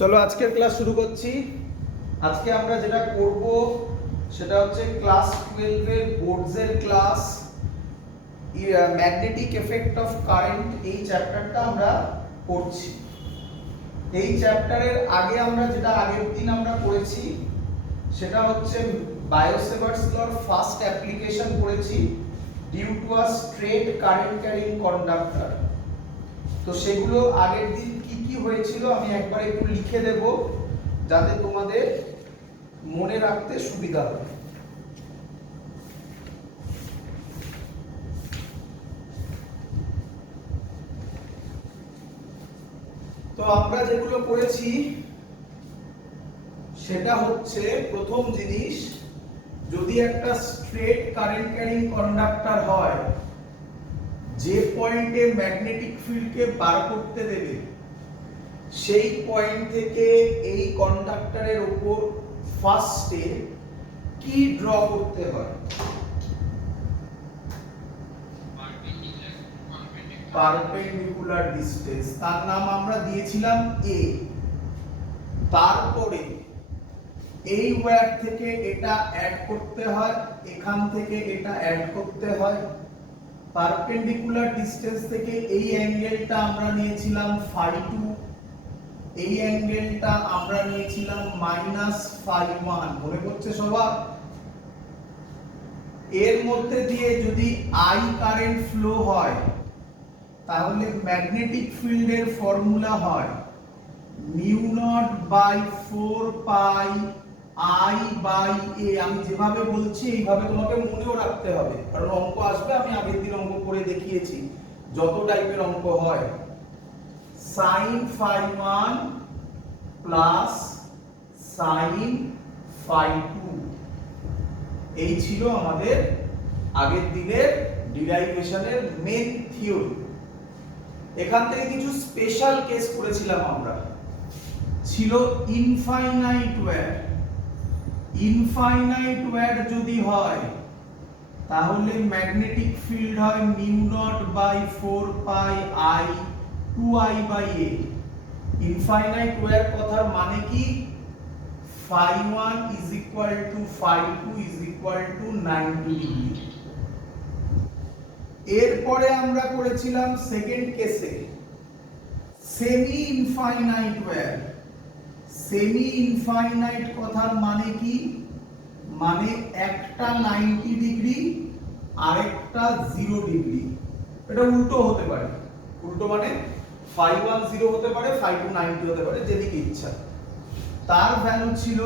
চলো আজকের ক্লাস শুরু করছি। আজকে আমরা যেটা করব সেটা হচ্ছে ক্লাস 12 এর বোর্ডসের class magnetic effect of current. এই চ্যাপ্টারটা আমরা পড়ছি। এই চ্যাপ্টারের আগে আমরা যেটা আগের দিন আমরা পড়েছি সেটা হচ্ছে বায়োসেভার্টস লর ফার্স্ট অ্যাপ্লিকেশন পড়েছি, due to a straight current carrying conductor. তো সেগুলো আগের দিন কি কি হয়েছিল আমি একবার একটু লিখে দেব যাতে তোমাদের মনে রাখতে সুবিধা হয়। তো আমরা যেগুলো পড়েছি সেটা হচ্ছে, প্রথম জিনিস, যদি একটা স্ট্রেট কারেন্ট ক্যারিং কন্ডাক্টর হয়, যে পয়েন্টে ম্যাগনেটিক ফিল্ডকে বার করতে দেবে সেই পয়েন্ট থেকে এই কন্ডাক্টরের উপর ফার্স্টে কি ড্র করতে হয়? পারপেন্ডিকুলার ডিসটেন্স, তার নাম আমরা দিয়েছিলাম এ। তারপরে এই ওয়্যার থেকে এটা অ্যাড করতে হয়, এখান থেকে এটা অ্যাড করতে হয়। পারপেন্ডিকুলার ডিসটেন্স থেকে এই অ্যাঙ্গেলটা আমরা নিয়েছিলাম φ2, এই অ্যাঙ্গেলটা আমরা নিয়েছিলাম -φ1। মনে পড়ছে সবার? এর মধ্যে দিয়ে যদি I কারেন্ট ফ্লো হয় তাহলে ম্যাগনেটিক ফিল্ডের ফর্মুলা হয় μ0/4πI/a। আমি যেভাবে বলছি এইভাবে তোমাকে মনেও রাখতে হবে, কারণ অঙ্ক আসবে। আমি আগের দিন অঙ্ক করে দেখিয়েছি যত টাইপের অঙ্ক হয়। sin φ1 প্লাস sin φ2, এই ছিল আমাদের আগের দিনের ডিরাইভেশনের মেন থিওরি। এখান থেকে কিছু স্পেশাল কেস করেছিলাম আমরা। ছিল ইনফাইনাইট ওয়্যার। ইনফাইনাইট ওয়্যার যদি হয় তাহলে ম্যাগনেটিক ফিল্ড হয় μ0/4πI/2I/a। ইনফাইনাইট ওয়্যার কথার মানে কি? φ1 φ2 90 ডিগ্রি। এরপরে আমরা করেছিলাম সেকেন্ড কেসে semi infinite wire. Semi infinite কথার মানে কি? মানে একটা 90 ডিগ্রি আরেকটা 0 ডিগ্রি। এটা উল্টো হতে পারে। উল্টো মানে φ1 0 হতে পারে, φ2 90 হতে পারে, যেদিকে ইচ্ছা। তার ভ্যালু ছিল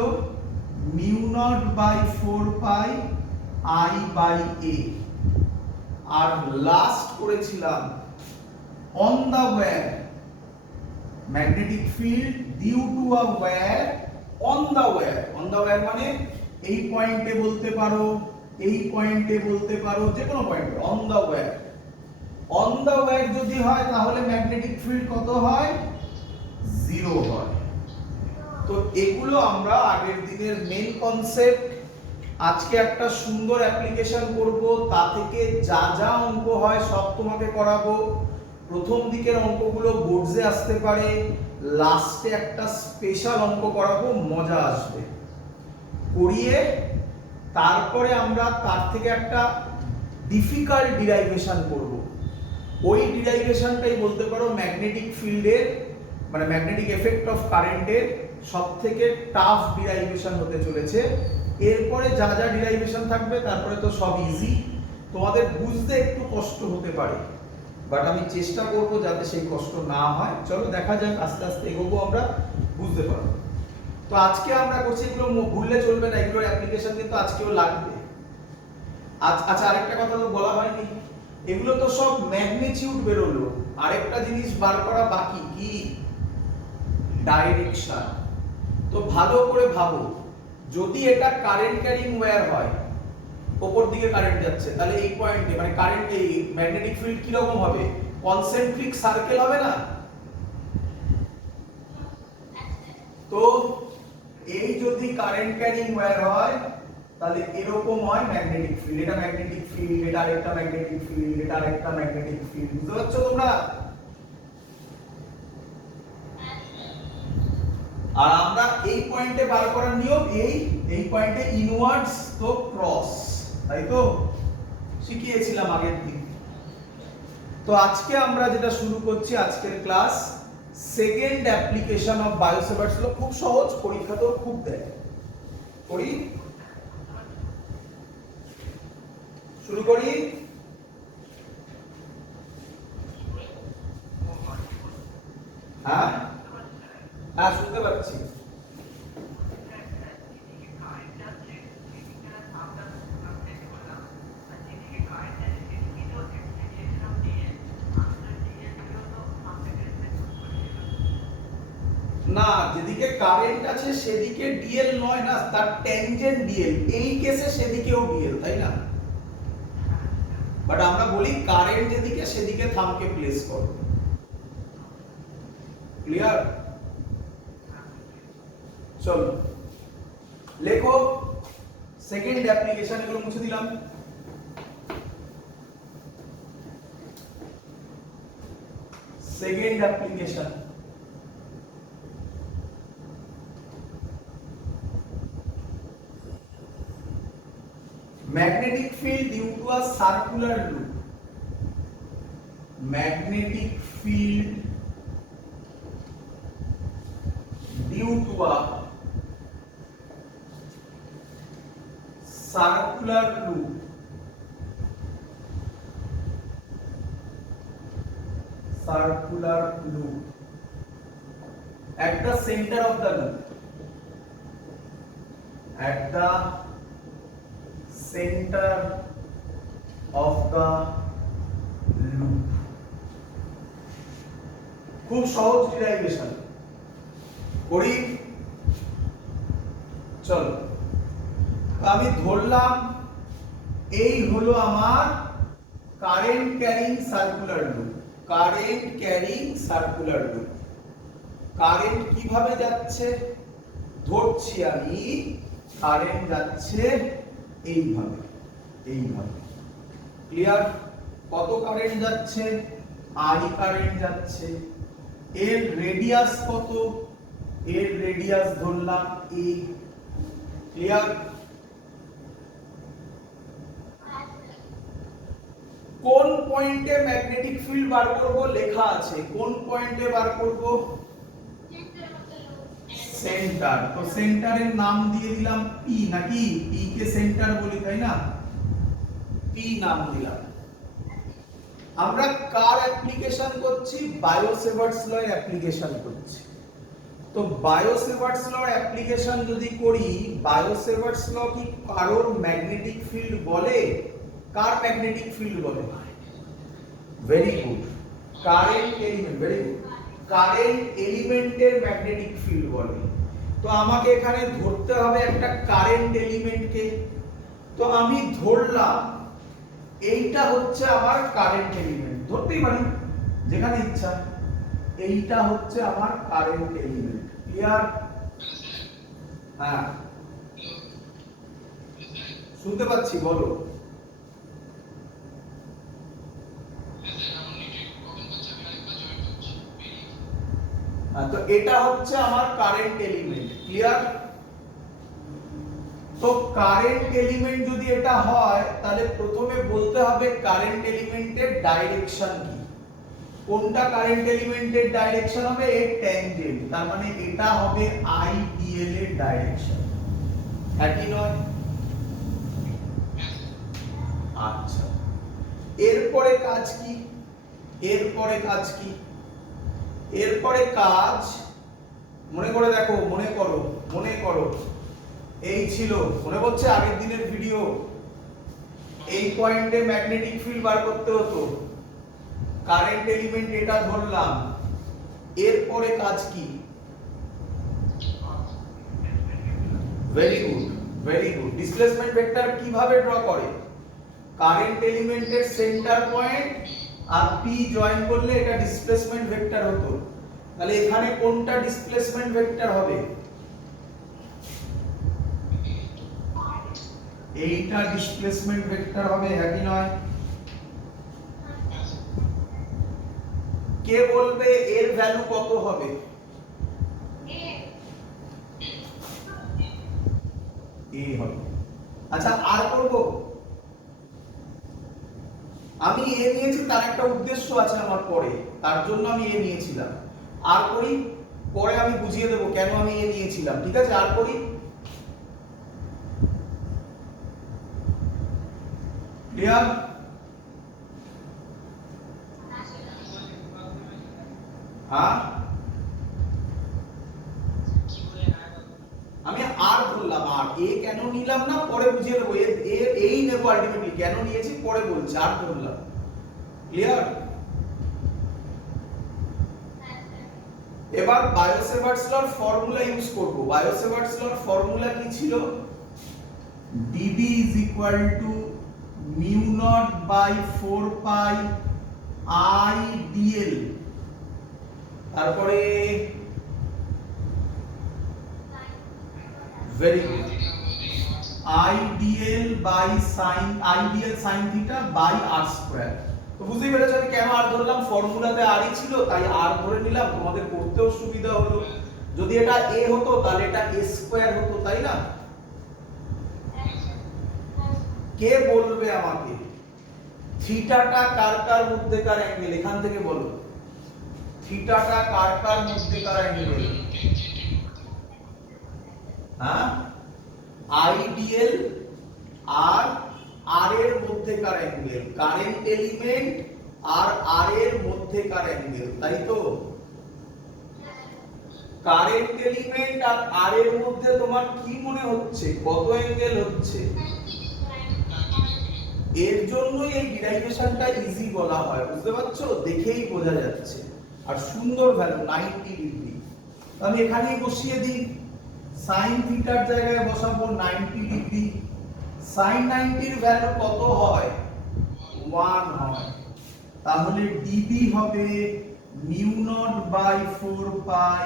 μ0/4πI/a। আর লাস্ট করেছিলাম on the wire, magnetic field due to a wire on the wire. On the wire মানে এই পয়েন্টে বলতে পারো, এই পয়েন্টে বলতে পারো, যে কোনো পয়েন্টে। On the wire, on the wire যদি হয় তাহলে ম্যাগনেটিক ফিল্ড কত হয়? 0 হয়। তো এগুলো আমরা আগের দিনের মেন কনসেপ্ট। আজকে একটা সুন্দর অ্যাপ্লিকেশন করব, তা থেকে যা যা অঙ্ক হয় সব তোমাকে করাবো। প্রথম দিকের অঙ্কগুলো বোর্ডসে আসতে পারে, লাস্টে একটা স্পেশাল অঙ্ক করাবো, মজা আসবে। করিয়ে তারপরে আমরা তার থেকে একটা ডিফিকাল্ট ডিরাইভেশন করব। ওই ডিরাইভেশনটাই বলতে পারো ম্যাগনেটিক ফিল্ডের, মানে ম্যাগনেটিক এফেক্ট অফ কারেন্টের সব থেকে টাফ ডিরাইভেশন হতে চলেছে। এরপরে যা যা ডিরাইভেশন থাকবে তারপরে তো সব ইজি। তোমাদের বুঝতে একটু কষ্ট হতে পারে, বাট আমি চেষ্টা করব যাতে সেই কষ্ট না হয়। চলো দেখা যাক, আস্তে আস্তে এগোবো, আমরা বুঝতে পারবো। তো আজকে আমরা করছি, এগুলো ভুললে চলবে না, এগুলোর অ্যাপ্লিকেশন কিন্তু আজকেও লাগবে। আচ্ছা, আরেকটা কথা তো বলা হয়নি, এগুলো তো সব ম্যাগনিটিউড বেরোলো। আরেকটা জিনিস বার করা বাকি, কি? ডাইরেকশন। তো ভালো করে ভাবো, যদি এটা কারেন্ট ক্যারিং ওয়্যার হয়, উপর দিকে কারেন্ট যাচ্ছে, তাহলে এই পয়েন্টে মানে কারেন্ট, এই ম্যাগনেটিক ফিল্ড কি রকম হবে? কনসেন্ট্রিক সার্কেল হবে না? তো এই যদি কারেন্ট ক্যারিং ওয়্যার হয় তাহলে এরকম হয় ম্যাগনেটিক ফিল্ড। এটা ম্যাগনেটিক ফিল্ড, এটা আরেকটা ম্যাগনেটিক ফিল্ড, এটা আরেকটা ম্যাগনেটিক ফিল্ড। বুঝতে পারছো তোমরা? আর আমরা এই পয়েন্টে বার করার নিয়ম এই পয়েন্টে ইনওয়ার্ডস তো ক্রস, তাই তো শিখিয়েছিলাম আগের দিন। তো আজকে আমরা যেটা শুরু করছি আজকের ক্লাস, সেকেন্ড অ্যাপ্লিকেশন অফ বায়োসেভার্টস ল। খুব সহজ, পরীক্ষা তো খুব দেয়। করি, শুরু করি। হ্যাঁ হ্যাঁ শুনতে পাচ্ছি। না, যেদিকে কারেন্ট আছে সেদিকে ডিএল নয় না, তার ট্যানজেন্ট ডিএল। এই কেসে সেদিকেও ডিএল, তাই না? বাট আমরা বলি কারেন্ট যেদিকে সেদিকে থামকে প্লেস করো। ক্লিয়ার? চলো লেখো সেকেন্ড অ্যাপ্লিকেশন, এগুলো মুছে দিলাম। Second application, magnetic field due to a circular loop. Magnetic field due to a circular loop. Circular loop at the center of the loop. At the center of the loop. খুব সহজ derivation করি। চলো, আমি ধরলাম এই হলো আমার current carrying circular loop. Current carrying circular loop. Current কিভাবে যাচ্ছে? ধরছি আমি কারেন্ট যাচ্ছে এইভাবে, এইভাবে। ক্লিয়ার? কত কারেন্ট যাচ্ছে? আই কারেন্ট যাচ্ছে। এর রেডিয়াস কত? এর রেডিয়াস ধরলাম এ। ক্লিয়ার? কোন পয়েন্টে ম্যাগনেটিক ফিল্ড বার করব লেখা আছে। কোন পয়েন্টে বার করব? সেন্টার। তো সেন্টারের নাম দিয়ে দিলাম পি, নাকি? পি কে সেন্টার বলি, তাই না? পি নাম দিলাম। আমরা কার অ্যাপ্লিকেশন করছি? বায়োসেভার্টস ল এর অ্যাপ্লিকেশন করছি। তো বায়োসেভার্টস ল এর অ্যাপ্লিকেশন যদি করি, বায়োসেভার্টস ল কি কারোর ম্যাগনেটিক ফিল্ড বলে? কার ম্যাগনেটিক ফিল্ড বলে? Very good, current element. Very good, current এলিমেন্টের ম্যাগনেটিক ফিল্ড বলে। তো আমাকে এখানে ধরতে হবে একটা কারেন্ট এলিমেন্টকে। তো আমি ধরলাম এইটা হচ্ছে আমার কারেন্ট এলিমেন্ট। ধরতেই পারি যেখানে ইচ্ছা। এইটা হচ্ছে আমার কারেন্ট এলিমেন্ট। ক্লিয়ার? হ্যাঁ শুনতে পাচ্ছি, বলো। তো এটা হচ্ছে আমার কারেন্ট এলিমেন্ট। ক্লিয়ার? তো কারেন্ট এলিমেন্ট যদি এটা হয়, তাহলে প্রথমে বলতে হবে কারেন্ট এলিমেন্টের ডাইরেকশন কি। কোনটা কারেন্ট এলিমেন্টের ডাইরেকশন হবে? এর ট্যানজেন্ট। তার মানে এটা হবে আইডিএল এর ডাইরেকশন। একই নয়? আচ্ছা, এরপরে কাজ কি? এরপরে কাজ কি? এরপরে কাজ মনে করে দেখো, মনে করো, মনে করো এই ছিল, মনে পড়ছে আগের দিনের ভিডিও? এই পয়েন্টে ম্যাগনেটিক ফিল্ড বার করতে হতো। কারেন্ট এলিমেন্ট এটা ধরলাম। এরপরে কাজ কি? Very good, very good. Displacement vector কিভাবে ড্র করে? কারেন্ট এলিমেন্টের সেন্টার পয়েন্ট আর পি জয়েন করলে এটা ডিসপ্লেসমেন্ট ভেক্টর হতো। তাহলে এখানে কোনটা ডিসপ্লেসমেন্ট ভেক্টর হবে? এইটা ডিসপ্লেসমেন্ট ভেক্টর হবে, একই নয়? কে বলবে এর ভ্যালু কত হবে? এ হবে। আচ্ছা আর করব, আমি এ নিয়েছি তার একটা উদ্দেশ্য আছে আমার পরে, তার জন্য আমি এ নিয়েছিলাম। আর করি, পরে আমি বুঝিয়ে দেবো কেন আমি এ নিয়েছিলাম, ঠিক আছে? আর করি, ক্লিয়ার? হ্যাঁ আমি আর বললাম, আর এ কেন নিলাম না পরে বুঝিয়ে দেবো, এই নেব আলটিমেটলি, কেন নিয়েছি পরে বলছি, আর ধরলাম। ক্লিয়ার? এবার বায়োসেভার্টস লর ফর্মুলা ইউজ করব। বায়োসেভার্টস লর ফর্মুলা কি ছিল? dB is equal to mu naught by 4 pi I dl, তারপরে very good, I dl by sin theta by r square। তো বুঝতেই পেরেছো আমি কেন আর ধরলাম, ফর্মুলাতে আরই ছিল তাই আর ধরে নিলাম, তোমাদের পড়তেও সুবিধা হলো। যদি এটা a হতো তাহলে এটা a স্কয়ার হতো, তাই না? কে বলবে আমাকে থিটাটা কার কার মধ্যেকার অ্যাঙ্গেল, এখান থেকে বলো থিটাটা কার কার মধ্যেকার অ্যাঙ্গেল? হ্যাঁ আইডিয়াল আর আর এর মধ্যেকার অ্যাঙ্গেল, কারেন্ট এলিমেন্ট আর আর এর মধ্যেকার অ্যাঙ্গেল, তাই তো? কারেন্ট এলিমেন্ট আর আর এর মধ্যে তোমার কি মনে হচ্ছে কত অ্যাঙ্গেল হচ্ছে? এর জন্যই এই ডিরাইভেশনটা ইজি বলা হয়, বুঝতে পারছো? দেখেই বোঝা যাচ্ছে। আর সুন্দর ভ্যালু 90 ডিগ্রি, আমি এখানেই বসিয়ে দিই, sin থিটার জায়গায় বসাবো 90 ডিগ্রি। sin 90 এর ভ্যালু কত হয়? 1 হয়। তাহলে dB হবে mu naught by 4 pi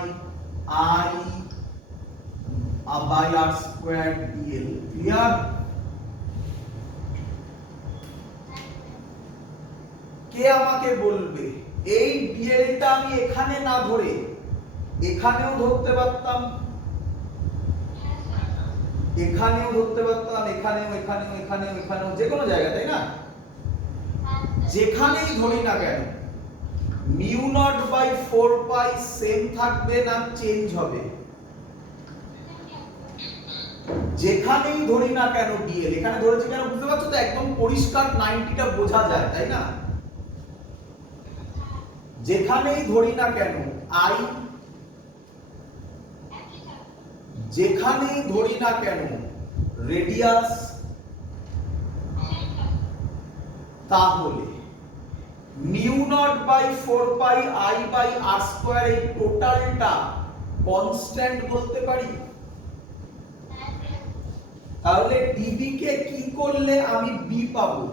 I by r square dl। Clear? কে আমাকে বলবে এই ডিএলটা আমি এখানে না ধরে এখানেও ধরতে পারতাম, এখানেও ধরতে পারতাম, এখানেও এখানেও এখানেও এখানেও, যে কোনো জায়গা, তাই না? যেখানেই ধরি না কেন mu not by 4 pi same থাকবে না চেঞ্জ হবে? যেখানেই ধরি না কেন ডিএল, এখানে ধরেছি কেন বুঝতে পারছো তো? একদম পরিষ্কার 90টা বোঝা যায়, তাই না? যেখানেই ধরি না কেন আই, যেখানেই ধরি না কেন রেডিয়াস, তাহলে mu not by 4 pi I by R square এই টোটালটা কনস্ট্যান্ট বলতে পারি। তাহলে ডিবি কে কি করলে আমি বি পাবো?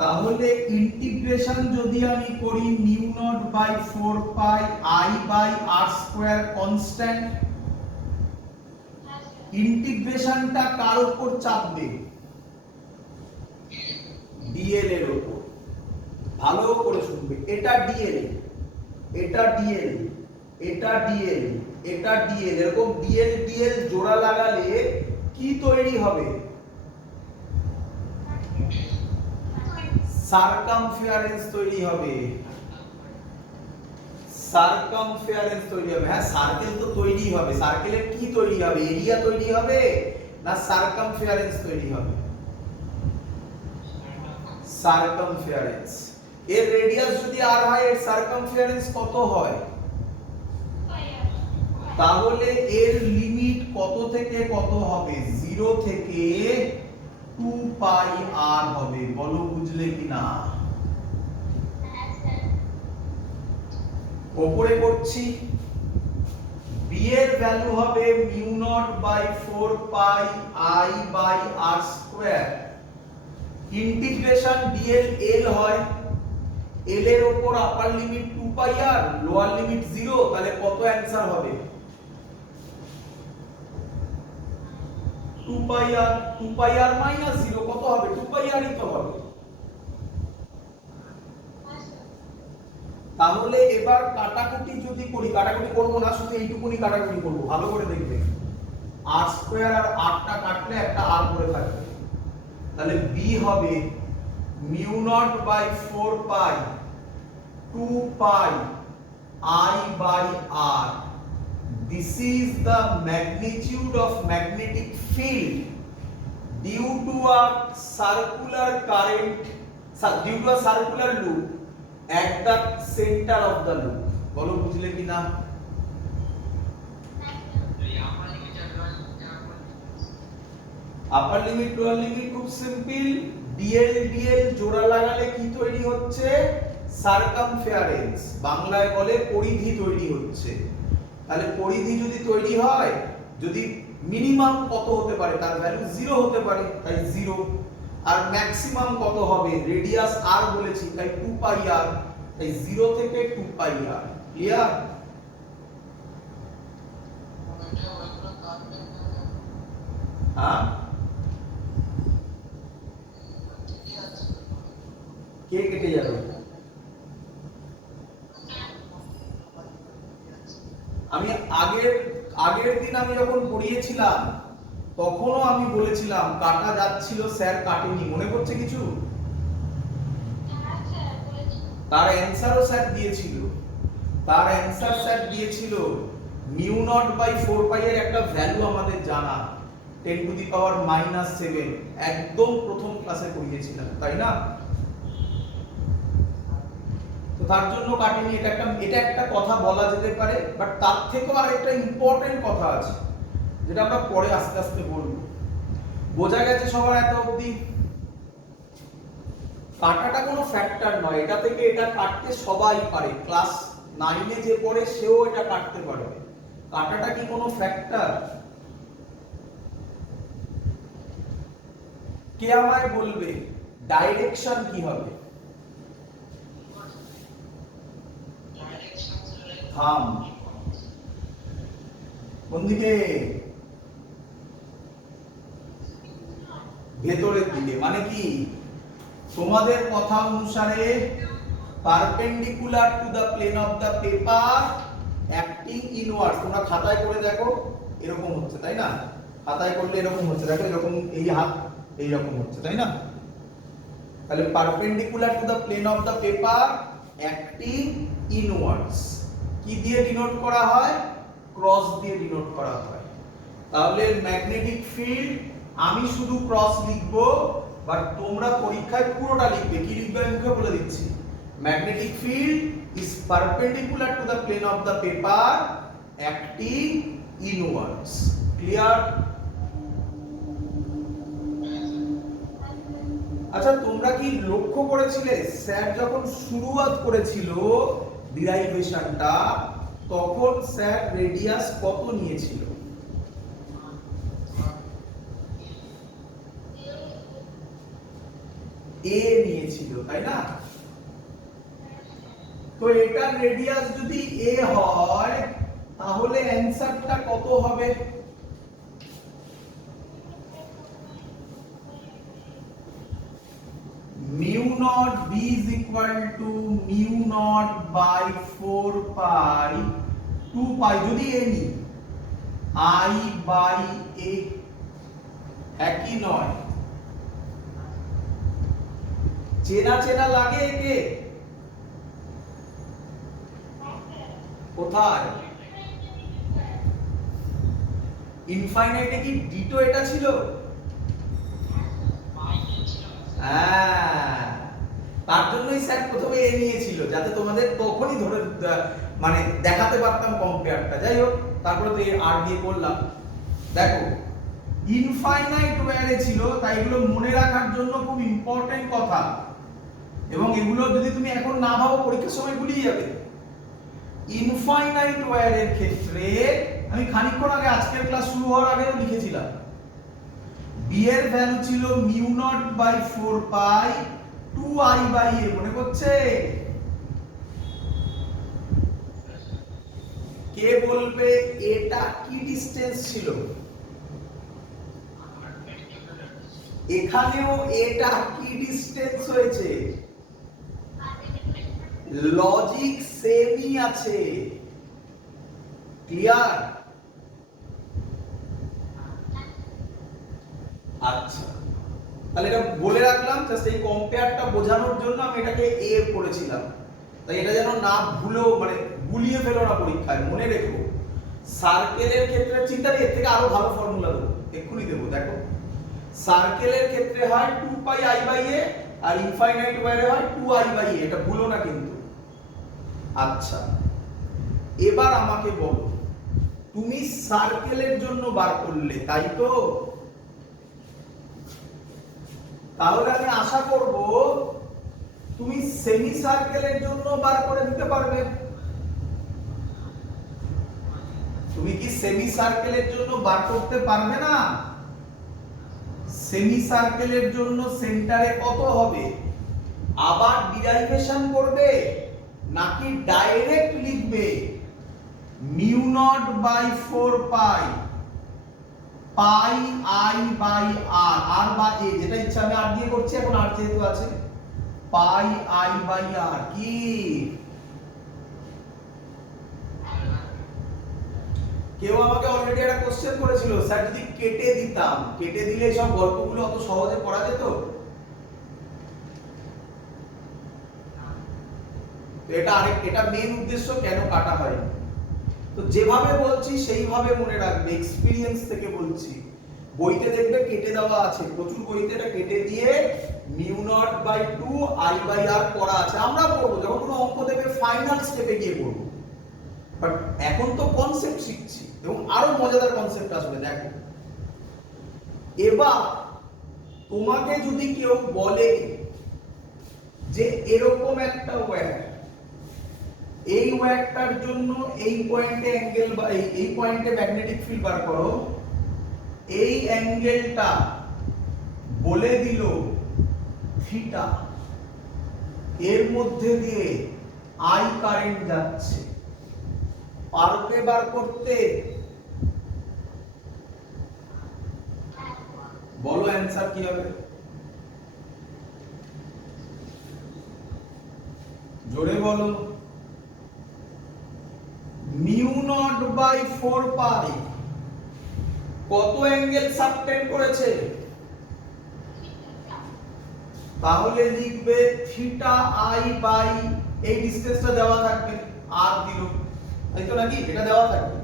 তাহলে ইন্টিগ্রেশন যদি আমি করি mu not by 4 pi I by R square constant, ইন্টিগ্রেশনটা কার উপর চাপবে? ডিএল এর উপর। ভালো করে শুনবে, এটা ডিএল, এটা ডিএল, এটা ডিএল, এটা ডিএল, এরকম ডিএল ডিএল জোড়া লাগালে কি তৈরি হবে? সারকামফারেন্স তৈরি হবে, সারকামফারেন্স তৈরি হবে। হ্যাঁ সার্কেল তো তৈরি হবে, সার্কেলের কি তৈরি হবে? এরিয়া তৈরি হবে না সারকামফারেন্স তৈরি হবে? সারকামফারেন্স। এর রেডিয়াস যদি আর হয় এর সারকামফারেন্স কত হয়? তাহলে এর লিমিট কত থেকে কত হবে? 0 থেকে 2 পাই আর হবে। বলো বুঝলে কিনা? উপরে করছি, বি এর ভ্যালু হবে mu not by 4 pi I by R square, integration dl l হয়, এল এর উপর আপার লিমিট 2 পাই আর লোয়ার লিমিট 0, তাহলে কত অ্যানসার হবে? 2 পাই আর, 2 পাই আর মাইনাস 0 কত হবে? 2 পাই আর ই তো হবে। তাহলে এবার কাটাকুটি যদি করি, কাটাকুটি করব না, শুধু এইটুকুনি কাটাকুটি করব, ভালো করে দেখবে। আর স্কয়ার আর আরটা কাটলে একটা আর পড়ে থাকবে, তাহলে বি হবে mu not by 4 pi 2 pi I by R. This is the magnitude of magnetic field due to a circular current, due to a circular loop at the center of the loop. বলো বুঝলে কিনা? আপার limit lower limit খুব simple, dl জোড়া লাগালে কি তৈরি হচ্ছে? সারকামফেয়ারেন্স, বাংলায় বলে পরিধি তৈরি হচ্ছে। তাহলে পরিধি যদি তৈরি হয়, যদি মিনিমাম কত হতে পারে, তার ভ্যালু 0 হতে পারে, তাই 0। আর ম্যাক্সিমাম কত হবে? রেডিয়াস r বলেছি, তাই 2 পাই r, তাই 0 থেকে 2 পাই r। ক্লিয়ার? হ্যাঁ, কে কেটে যাবে? আমি আগের দিন আমি যখন পড়িয়েছিলাম তখনও আমি বলেছিলাম কাটা যাচ্ছিল, স্যার কাটেনি, মনে পড়ছে কিছু? তার অ্যানসারও স্যার দিয়েছিল, মিউ নট বাই 4 পাই এর একটা ভ্যালু আমাদের জানা, 10 টু দি পাওয়ার -7, একদম প্রথম ক্লাসে পড়িয়েছিলাম, তাই না? তো তার জন্য কাটেনি, এটা একটা কথা বলা যেতে পারে, বাট তার থেকেও আরেকটা ইম্পর্টেন্ট কথা আছে যেটা আমরা পরে আস্তে আস্তে বলবো। বোঝা গেছে সবার এত অবধি? কাটাটা কোনো ফ্যাক্টর নয়, এটা থেকে এটা কাটতে সবাই পারে, ক্লাস 9 এ যে পড়ে সেও এটা কাটতে পারবে। কাটাটা কি কোনো ফ্যাক্টর? কে আমায় বলবে ডাইরেকশন কি হবে? থাম, কোন দিকে? ভেতরের দিকে। মানে কি? তোমাদের কথা অনুসারে perpendicular to the plane of the paper acting inwards. তোমরা খাতায় করে দেখো, এরকম হচ্ছে, তাই না? খাতায় করলে এরকম হচ্ছে, দেখো এরকম, এই হাত এইরকম হচ্ছে, তাই না? তাহলে perpendicular to the plane of the paper acting inwards কি দিয়ে ডিনোট করা হয়? ক্রস দিয়ে ডিনোট করা হয়। তাহলে ম্যাগনেটিক ফিল্ড আমি শুধু ক্রস লিখবো, বাট তোমরা পরীক্ষায় পুরোটা লিখবে। কি লিখবে আমি মুখে বলে দিচ্ছি। Magnetic field is perpendicular to the plane of the paper acting inwards. Clear? আচ্ছা, তোমরা কি লক্ষ্য করেছিলে স্যার যখন শুরুয়াত করেছিল ডিরাইভেশনটা, তখন স্যার রেডিয়াস কত নিয়েছিল? a নিয়েছিল, তাই না? তো এটার রেডিয়াস যদি a হয়, তাহলে অ্যানসারটা কত হবে? mu naught b is equal to mu naught by 4 pi 2 pi যদি a নি, I by a একই নয়? চেনা চেনা লাগে একে? কোথায়? ইনফাইনাইটে কি ডিটো এটা ছিল? হ্যাঁ, তার জন্যই স্যার প্রথমে এ নিয়েছিল, যাতে তোমাদের তখনই ধরে মানে দেখাতে পারতাম কম্পেয়ারটা। যাই হোক, তারপরে তো আর দিয়ে করলাম। দেখো, ইনফাইনাইট ওয়্যারে ছিল, তাই এগুলো মনে রাখার জন্য খুব ইম্পর্টেন্ট কথা, এবং এগুলো যদি তুমি এখন না ভাবো পরীক্ষার সময় ভুলিয়ে যাবে। ইনফাইনাইট ওয়্যারের ক্ষেত্রে আমি খানিকক্ষণ আগে আজকের ক্লাস শুরু হওয়ার আগেও লিখেছিলাম, বি এর ভ্যালু ছিল mu not by 4 pi 2 i by a। মনে পড়ছে? কে বলবে এটা কি ডিসটেন্স ছিল? এখানেও এটা কি ডিসটেন্স হয়েছে? লজিক সেমই আছে। ক্লিয়ার? আচ্ছা, তাহলে এটা বলে রাখলাম, জাস্ট এই কম্পেয়ারটা বোঝানোর জন্য আমি এটাকে এ করেছিলাম। তাই এটা যেন না ভুলো, মানে গুলিয়ে ফেলো না পরীক্ষায়, মনে রেখো। সার্কেলের ক্ষেত্রে চিন্তা নেই, এর থেকে আরো ভালো ফর্মুলা দেবো, এক্ষুনি দেবো। দেখো, সার্কেলের ক্ষেত্রে হয় 2 পাই আই বাই এ, আর ইনফাইনাইট ওয়্যারে হয় 2 আই বাই এ, এটা ভুলো না কিন্তু। আচ্ছা, এবার আমাকে বলো, তুমি সার্কেলের জন্য বার করলে, তাই তো? তাহলে আমি আশা করব তুমি সেমি সার্কেলের জন্য বার করে দিতে পারবে। তুমি কি সেমি সার্কেলের জন্য বার করতে পারবে না? সেমি সার্কেলের জন্য সেন্টারে কত হবে? আবার ডিরাইভেশন করবে নাকি ডাইরেক্ট লিখবে? Mu not by 4 pi pi I by r, r বা এ, যেটা ইচ্ছা। আমি আর দিয়ে করছি এখন, আর যেহেতু আছে, পাই আই বাই আর। কি কেউ আমাকে অলরেডি একটা কোশ্চেন করেছিল, স্যার যদি কেটে দিতাম, কেটে দিলে সব গল্পগুলো অত সহজে পড়া যেত? এটা মেন উদ্দেশ্য কেন কাটা হয়। তো যেভাবে বলছি সেইভাবে মনে রাখবে, এক্সপেরিয়েন্স থেকে বলছি। বইতে দেখবে কেটে দেওয়া আছে, প্রচুর বইতে এটা কেটে দিয়ে mu not by 2 I by r করা আছে। আমরা পড়বো যখন কোনো অঙ্ক দেবে, ফাইনাল স্টেপে গিয়ে পড়বো। বাট এখন তো কনসেপ্ট শিখছি, এবং আরো মজাদার কনসেপ্ট আসবে। দেখো, এবার তোমাকে যদি কেউ বলে যে এরকম একটা ওয়্যার, এই ওয়্যারটার জন্য এই পয়েন্টে অ্যাঙ্গেল বা এই পয়েন্টে ম্যাগনেটিক ফিল্ড বার করো, এই অ্যাঙ্গেলটা বলে দিল থিটা, এর মধ্যে দিয়ে আই কারেন্ট যাচ্ছে, পারবে বার করতে? বলো অ্যানসার কি হবে? জোরে বলো। মিউ নট বাই 4 পাই কত অ্যাঙ্গেল সাবটেন্ড করেছে? তাহলে লিখবে থিটা আই বাই, এই ডিসটেন্সটা দেওয়া থাকবে, আর দিল, তাই তো নাকি? এটা দেওয়া থাকবে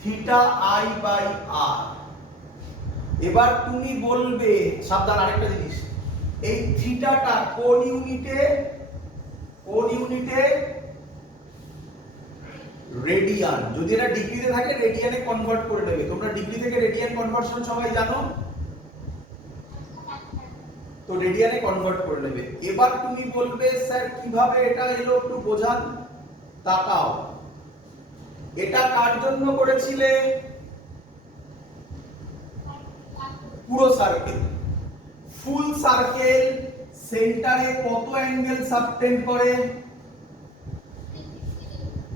থিটা আই বাই আর। এবার তুমি বলবে, সাবধান আরেকটা জিনিস, এই থিটাটা কোন ইউনিটে? কোন ইউনিটে? রেডিয়ান। যদি এটা ডিগ্রিতে থাকে রেডিয়ানে কনভার্ট করে নেবে। তোমরা ডিগ্রি থেকে রেডিয়ান কনভার্সন সবাই জানো তো, রেডিয়ানে কনভার্ট করে নেবে। এবার তুমি বলবে স্যার কিভাবে এটা এলো একটু বোঝান। তাকাও, এটা কার জন্য করেছিলে? পুরো সার্কেল, ফুল সার্কেল, সেন্টারে কত অ্যাঙ্গেল সাবটেন্ড করে?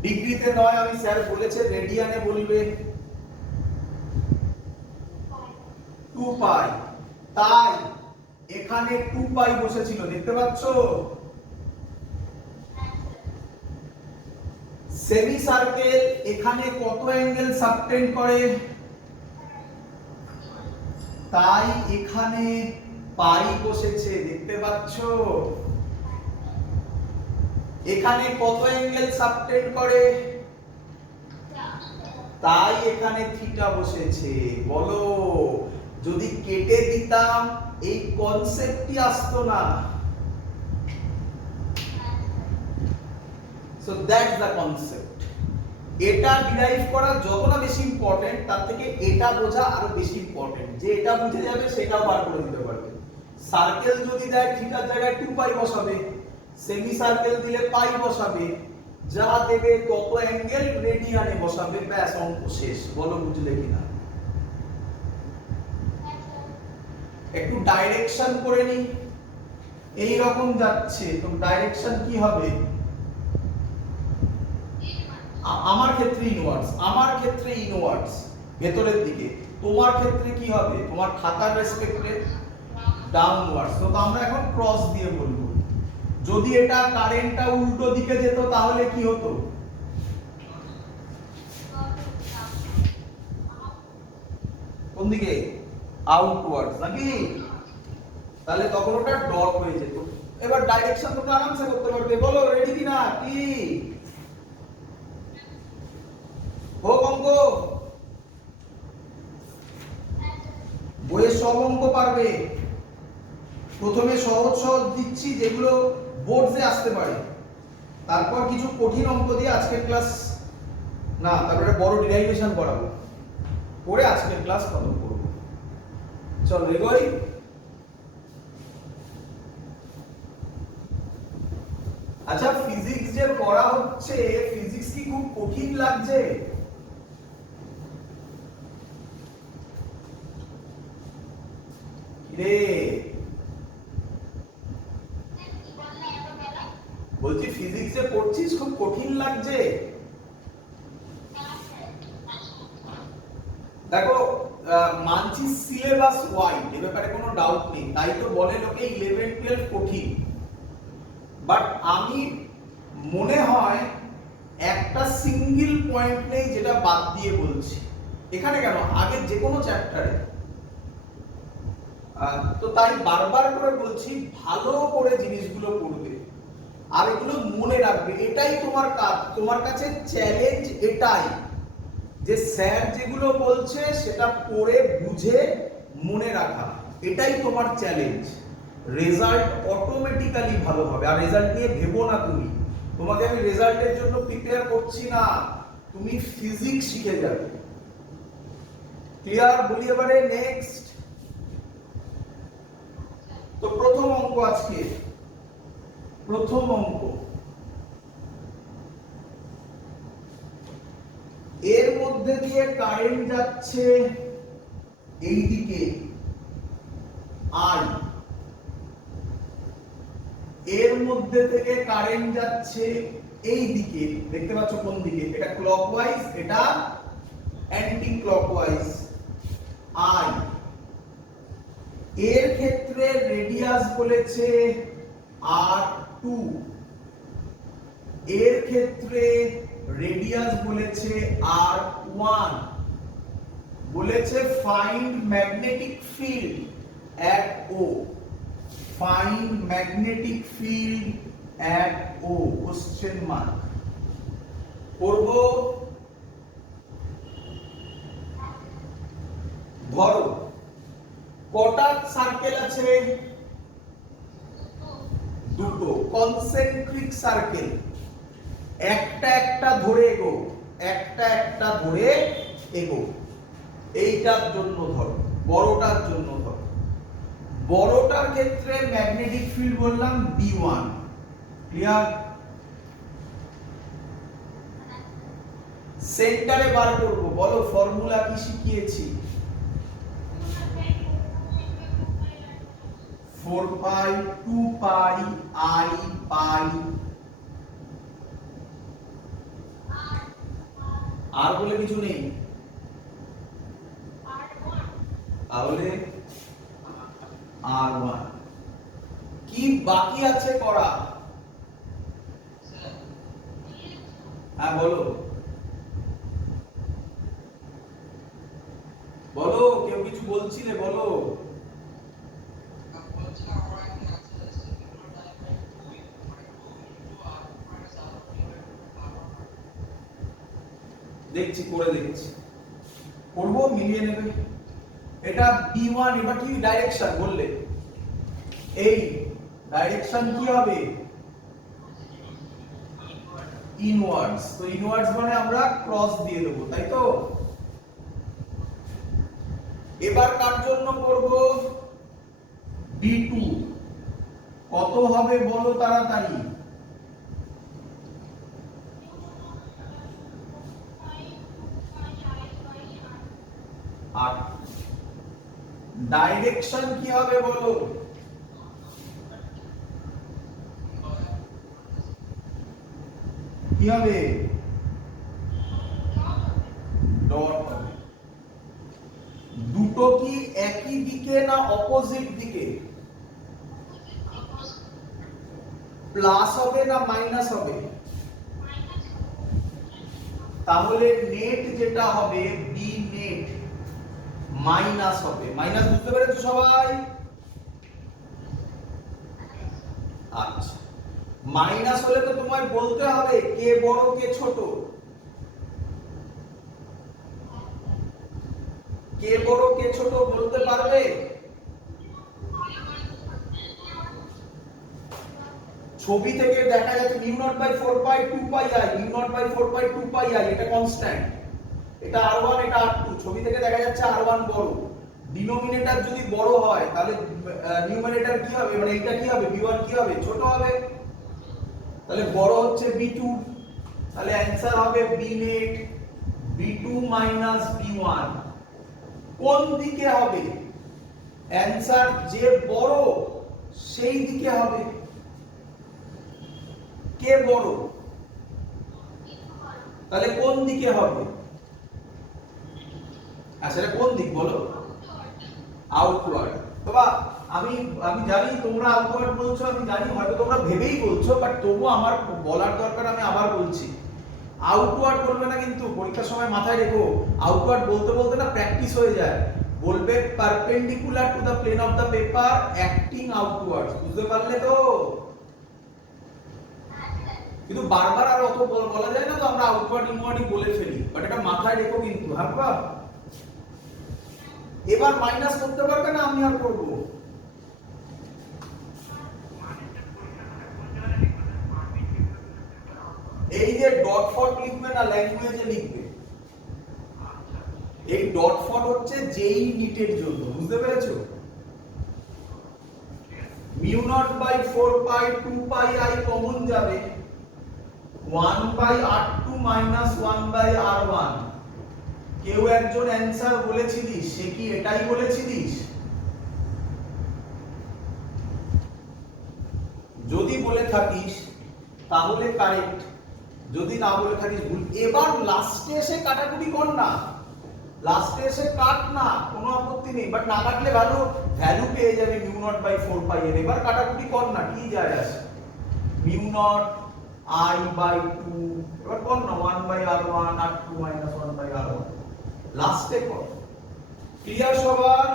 ডিগ্রিতে নয়, আমি স্যার বলেছে রেডিয়ানে বলবে 2 পাই। তাই এখানে 2 পাই বসেছিল, দেখতে পাচ্ছ? সেমি সার্কেল এখানে কত অ্যাঙ্গেল সাবটেন্ড করে? তাই এখানে পাই বসেছে, দেখতে পাচ্ছ? এখানে কত অ্যাঙ্গেল সাবটেন্ড করে? তাই এখানে থিটা বসেছে। বলো, যদি কেটে দিতাম এই কনসেপ্টটি আসতো না। So that's the concept. এটা ডিরাইভ করা যতটা বেশি ইম্পর্টেন্ট, তার থেকে এটা বোঝা আরো বেশি ইম্পর্টেন্ট। যে এটা বুঝে যাবে সেটাও বার করে দিতে পারবে। সার্কেল যদি দেয় থিটার জায়গায় 2 পাই বসাবে, সেমি সার্কেল দিলে পাই বসাবে, যা দেবে তত অ্যাঙ্গেল রেডিয়ানে বসাবে, ব্যাস অঙ্ক শেষ। বলো বুঝলে কিনা? একটু ডাইরেকশন করে নি, এই রকম যাচ্ছে, তো ডাইরেকশন কি হবে? আমার ক্ষেত্রে ইনওয়ার্ডস, আমার ক্ষেত্রে ইনওয়ার্ডস ভেতরের দিকে। তোমার ক্ষেত্রে কি হবে? তোমার খাতার রেসপেক্টে ডাউনওয়ার্ডস। তো আমরা এখন ক্রস দিয়ে বলবো। যদি এটা কারেন্টটা উল্টো দিকে যেত তাহলে কি হতো? কোন দিকে? আউটওয়ার্ডস নাকি? তাহলে তখন ওটা ডট হয়ে যেত। এবার ডাইরেকশন তোমরা আরামসে করতে পারবে। বলো রেডি কিনা? কি হোক অঙ্ক? বইয়ের সব অঙ্ক পারবে। প্রথমে সহজ সহজ দিচ্ছি যেগুলো বোর্ডসে আসতে পারে, তারপর কিছু কঠিন অঙ্ক দিয়ে আজকের ক্লাস না, তারপরে বড় ডিরাইভেশন করাবো, পরে আজকের ক্লাস খতম করব। চল এগোই। আচ্ছা, ফিজিক্স যে পড়া হচ্ছে, ফিজিক্স কি খুব কঠিন লাগছে? রে বলছি ফিজিক্সে পড়ছিস, খুব কঠিন লাগছে? দেখো মানছি সিলেবাস ওয়াইড, এ ব্যাপারে কোনো ডাউট নেই, তাই তো বলে লোকে 11 12 কঠিন। বাট আমি মনে হয় একটা সিঙ্গেল পয়েন্ট নেই যেটা বাদ দিয়ে বলছি এখানে, কেন আগে যে কোনো চ্যাপ্টারে। তো তাই বারবার করে বলছি ভালো করে জিনিসগুলো পড়বে আর এগুলো মনে রাখবে। এটাই তোমার কাজ, তোমার কাছে চ্যালেঞ্জ এটাই যে স্যার যেগুলো বলছে সেটা পড়ে বুঝে মনে রাখা, এটাই তোমার চ্যালেঞ্জ। রেজাল্ট অটোমেটিক্যালি ভালো হবে। আর রেজাল্ট নিয়ে ভেবো না তুমি, তোমাকে আমি রেজাল্টের জন্য প্রিপেয়ার করছি না, তুমি ফিজিক্স শিখে যাবে। ক্লিয়ার? বলি এবারে নেক্সট। তো প্রথম অঙ্ক আজকে, প্রথম অঙ্ক, এর মধ্যে দিয়ে কারেন্ট যাচ্ছে এইদিকে আই, এর মধ্যে থেকে কারেন্ট যাচ্ছে এই দিকে, দেখতে পাচ্ছ কোন দিকে? এটা ক্লকওয়াইজ, এটা অ্যান্টি ক্লকওয়াইজ। আই এর ক্ষেত্রে রেডিয়াস বলেছে R2, এর ক্ষেত্রে রেডিয়াস বলেছে R1, বলেছে find magnetic field at O, find magnetic field at O question mark. করব, ধরো কটা সার্কেল আছে? দুটো কনসেন্ট্রিক সার্কেল, একটা একটা ধরে এগো, একটা একটা ধরে এগো। এইটার জন্য ধরো, বড়টার জন্য ধরো। বড়টার ক্ষেত্রে ম্যাগনেটিক ফিল্ড বললাম B1। ক্লিয়ার? সেন্টারে বার করব, বলো ফর্মুলা কি শিখিয়েছি? 4 পাই 2 পাই I পাই, আর বলে কিছু নেই। তাহলে R1 কি বাকি আছে করা? হ্যাঁ বলো, বলো, কেউ কিছু বলছিলে? বলো। দেখছি, করে দেখছি, করবো, মিলিয়ে নেবে। এটা B1, এবার কি ডাইরেকশন বললে? এই ডাইরেকশন কি হবে? ইনওয়ার্ডস। তো ইনওয়ার্ডস মানে আমরা ক্রস দিয়ে দেবো, তাই তো? এবার কার জন্য করব? B2 কত হবে বলো তাড়াতাড়ি? আর ডাইরেকশন কি হবে বলো? কি হবে? ডট হবে। দুটো কি একই দিকে না অপোজিট দিকে? প্লাস হবে না মাইনাস হবে? তাহলে নেট যেটা হবে বি নেট মাইনাস হবে। মাইনাস বুঝতে পেরেছো সবাই? আচ্ছা, মাইনাস হলে তো তোমায় বলতে হবে কে বড় কে ছোট। কে বড় কে ছোট বলতে পারবে? ছবি থেকে দেখা যাচ্ছে mu not by 4 pi 2 pi I, mu not by 4 pi 2 pi I, এটা কনস্ট্যান্ট, এটা r1 এটা r2, ছবি থেকে দেখা যাচ্ছে r1 বড়। ডিনোমিনেটর যদি বড় হয় তাহলে নিউমারেটর কি হবে, মানে এটা কি হবে, b1 কি হবে, ছোট হবে। তাহলে বড় হচ্ছে b2, তাহলে অ্যানসার হবে b net b2 minus b1। কোন দিকে হবে? অ্যানসার যে বড় সেই দিকে হবে। কে বড়? তাহলে কোন দিকে হবে? আচ্ছা এটা কোন দিক বলো? আউটওয়ার্ড। বাবা আমি আমি জানি তোমরা আউটওয়ার্ড বলছো, আমি জানি হয়তো তোমরা ভেবেই বলছো, বাট তবু আমার বলার দরকার, আমি আবার বলছি। আউটওয়ার্ড বলবে না কিন্তু, পরীক্ষার সময় মাথায় রেখো। আউটওয়ার্ড বলতে বলতে না প্র্যাকটিস হয়ে যায়। বলবে perpendicular to the plane of the paper acting outwards. বুঝতে পারলে তো? কিন্তু বারবার আর অত বলা যায় না, তো আমরা আউটওয়ার্ড ইনওয়ার্ডই বলে ফেলি, বাট এটা মাথায় রেখো কিন্তু। হ্যাঁ বাবা, এবার মাইনাস করতে পারবে না, আমি আর করব। এই যে ডট ফট লিখবে না, ল্যাঙ্গুয়েজে লিখবে। এই ডট ফট হচ্ছে যেই নিটের জন্য, বুঝতে পেরেছো? Mu not by 4 pi 2 pi I common যাবে, 1 by r2 minus 1 by r1। কেউ একজন অ্যানসার বলেছিলিস, সে কি এটাই বলেছিলিস? যদি বলে থাকিস তাহলে কারেক্ট, যদি না বলে থাকিস ভুল। এবার লাস্টে এসে কাটাকুটি কর না, লাস্টে এসে কাট না, কোনো আপত্তি নেই, বাট না কাটলে ভ্যালু পেয়ে যাবে মিউ নট বাই 4 পাই এর। এবার কাটাকুটি কর না, কি যায় আসে, মিউ নট আই বাই 2, এবার কর না 1 by r1 r2 minus 1 by r1, লাস্টে কর। ক্লিয়ার সবার?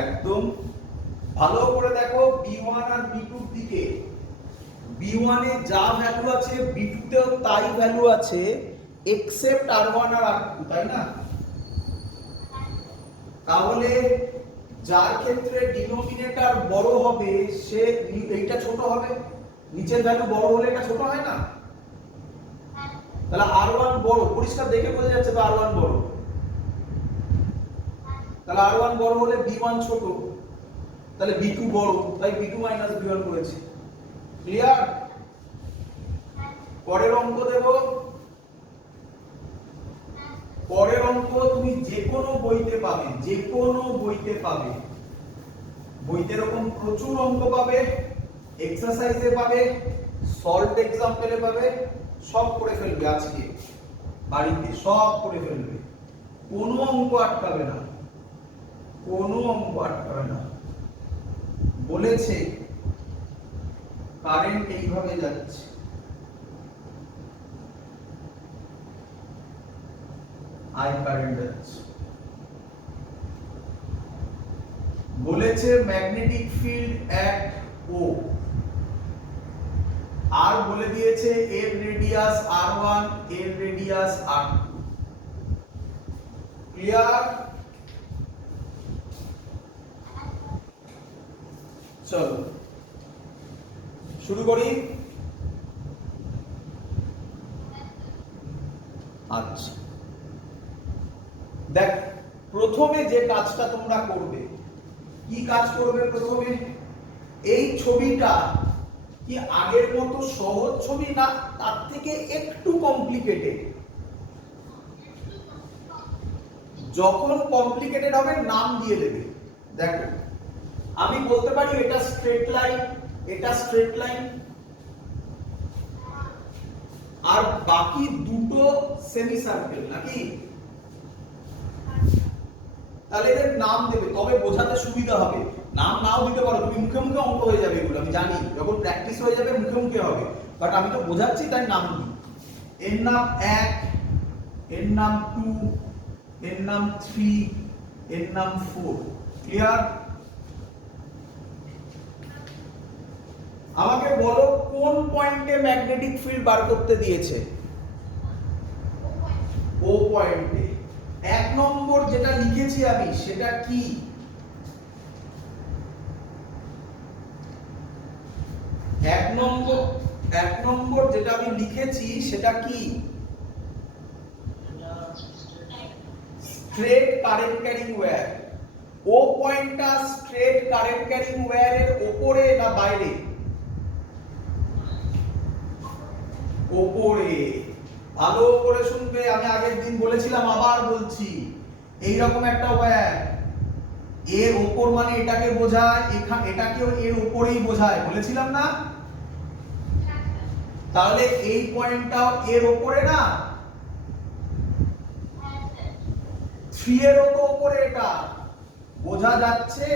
একদম ভালো করে দেখো b1 আর b2 এর দিকে। b1 এ যা ভ্যালু আছে b2 তেও তাই ভ্যালু আছে, এক্সেপ্ট r1 আর r2, তাই না? তাহলে যার ক্ষেত্রে ডিনোমিনেটর বড় হবে সে এইটা ছোট হবে, নিচের ভ্যালু বড় হলে এটা ছোট হয় না? তাহলে r1 বড়, পরিষ্কার দেখে বোঝা যাচ্ছে তো r1 বড়। তাহলে r1 বড় হলে b1 ছোট, তাহলে b2 বড়, তাই b2 মাইনাস b1 করেছি। ক্লিয়ার? পরের অঙ্ক দেব। পরের অঙ্ক তুমি যে কোনো বইতে পাবে, যে কোনো বইতে পাবে। বইতে এরকম প্রচুর অঙ্ক পাবে, এক্সারসাইজে পাবে, সলভড এক্সাম্পলে পাবে, সব করে ফেলবে আজকে বাড়িতে, সব করে ফেলবে, কোনো অঙ্ক আটকাবে না, কোনো অঙ্ক আটকাবে না। বলেছে কারেন্ট এইভাবে যাচ্ছে, আই কারেন্ট যাচ্ছে। বলেছে ম্যাগনেটিক ফিল্ড অ্যাট ও, আর বলে দিয়েছে এর রেডিয়াস r1, এর রেডিয়াস r2। ক্লিয়ার? চলো শুরু করি। আচ্ছা দেখ, প্রথমে যে কাজটা তোমরা করবে, কি কাজ করবে প্রথমে? এই ছবিটা কি আগের মতো সহজ ছবি না তার থেকে একটু কমপ্লিকেটেড? যখন কমপ্লিকেটেড হবে নাম দিয়ে দেবে। দেখো আমি বলতে পারি এটা স্ট্রেট লাইন, এটা স্ট্রেট লাইন, আর বাকি দুটো সেমি সার্কেল, নাকি? তাহলে এদের নাম দেবে, তবে বোঝাতে সুবিধা হবে। নাম নাও দিতে পারো, তুমি মুখে মুখে অঙ্ক হয়ে যাবে এগুলো, আমি জানি যখন প্র্যাকটিস হয়ে যাবে মুখে মুখে হবে, বাট আমি তো বোঝাচ্ছি তাই নাম দিই। এর নাম 1, এর নাম 2, এর নাম 3, এর নাম 4। ক্লিয়ার? আমাকে বলো কোন পয়েন্টে ম্যাগনেটিক ফিল্ড বার করতে দিয়েছে? ও পয়েন্টে। 1 নম্বর যেটা লিখেছি আমি সেটা কি? এক নম্বর যেটা আমি লিখেছি সেটা কি? Straight current carrying wire. O পয়েন্টটা স্ট্রেট কারেন্ট ক্যারিং ওয়্যারের উপরে না বাইরে? উপরে। ভালো করে শুনবে, আমি আগের দিন বলেছিলাম আবার বলছি, এইরকম একটা ওয়্যার, এর উপর মানে এটাকে বোঝায়, এটাকেও এর উপরেই বোঝায়, বলেছিলাম না? তাহলে এই পয়েন্টটাও এর উপরে না? 3 এরও তো উপরে, এটা বোঝা যাচ্ছে?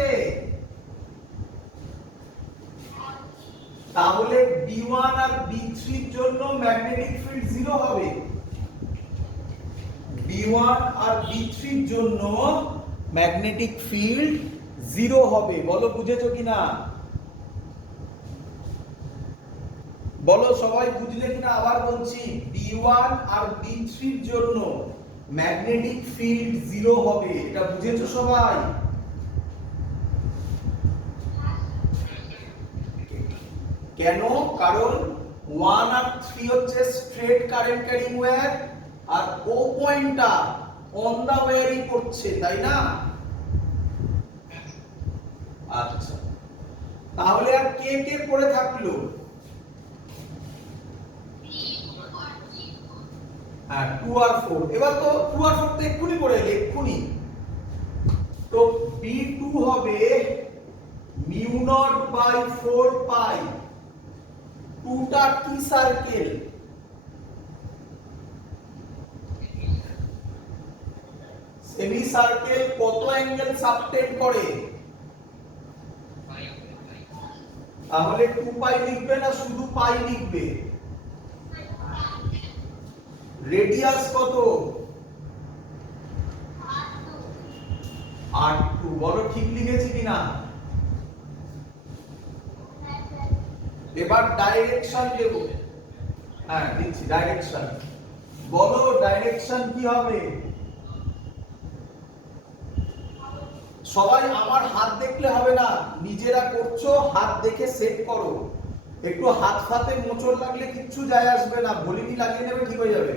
তাহলে B1 আর B3 এর জন্য ম্যাগনেটিক ফিল্ড 0 হবে। B1 আর B3 এর জন্য ম্যাগনেটিক ফিল্ড 0 হবে। বলো বুঝেছো কিনা? বলো সবাই বুঝলে কিনা? আবার বলছি, B1 আর B3 এর জন্য ম্যাগনেটিক ফিল্ড 0 হবে। এটা বুঝেছো সবাই? কেন? কারণ 1 আর 3 হচ্ছে স্ট্রেট কারেন্ট ক্যারিং ওয়্যার, আর ও পয়েন্টটা অন দা ওয়্যারই করছে, তাই না? আচ্ছা, তাহলে আর কে কে পড়ে থাকলো? হ্যাঁ, 2 আর 4। এবার তো 2 আর 4 তো এক্ষুনি করে এলে, এক্ষুনি। তো B2 হবে μ0/4 পাই। 2টা কি সার্কেল? Semi circle. কত অ্যাঙ্গেল সাবটেন্ড করে? তাহলে 2 পাই লিখবে না শুধু পাই লিখবে? রেডিয়াস কত? R2। বলো ঠিক লিখেছি কিনা? এবার ডাইরেকশন দেব। হ্যাঁ দিচ্ছি ডাইরেকশন। বলো ডাইরেকশন কি হবে? সবাই আমার হাত দেখলে হবে না, নিজেরা করছো, হাত দেখে সেট করো। একটু হাত ফাতে মোচড় লাগলে কিচ্ছু যায় আসবে না, ভলিনি লাগিয়ে নেবে, ঠিক হয়ে যাবে।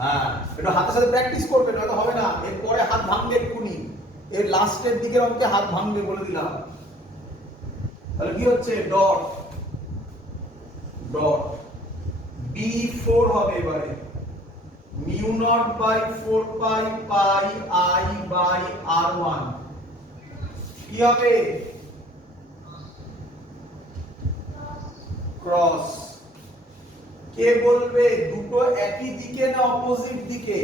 হ্যাঁ, একটু হাতের সাথে প্র্যাকটিস করবে, নয়তো হবে না। এরপরে হাত ভাঙবে এক্ষুনি, এর লাস্টের দিকের অঙ্কে হাত ভাঙবে, বলে দিলাম। তাহলে কি হচ্ছে? Dot dot. B4 হবে এবারে μ0/4 পাই পাই I/R1। কি হবে? ক্রস। কে বলবে দুটো একই দিকে না অপোজিট দিকে?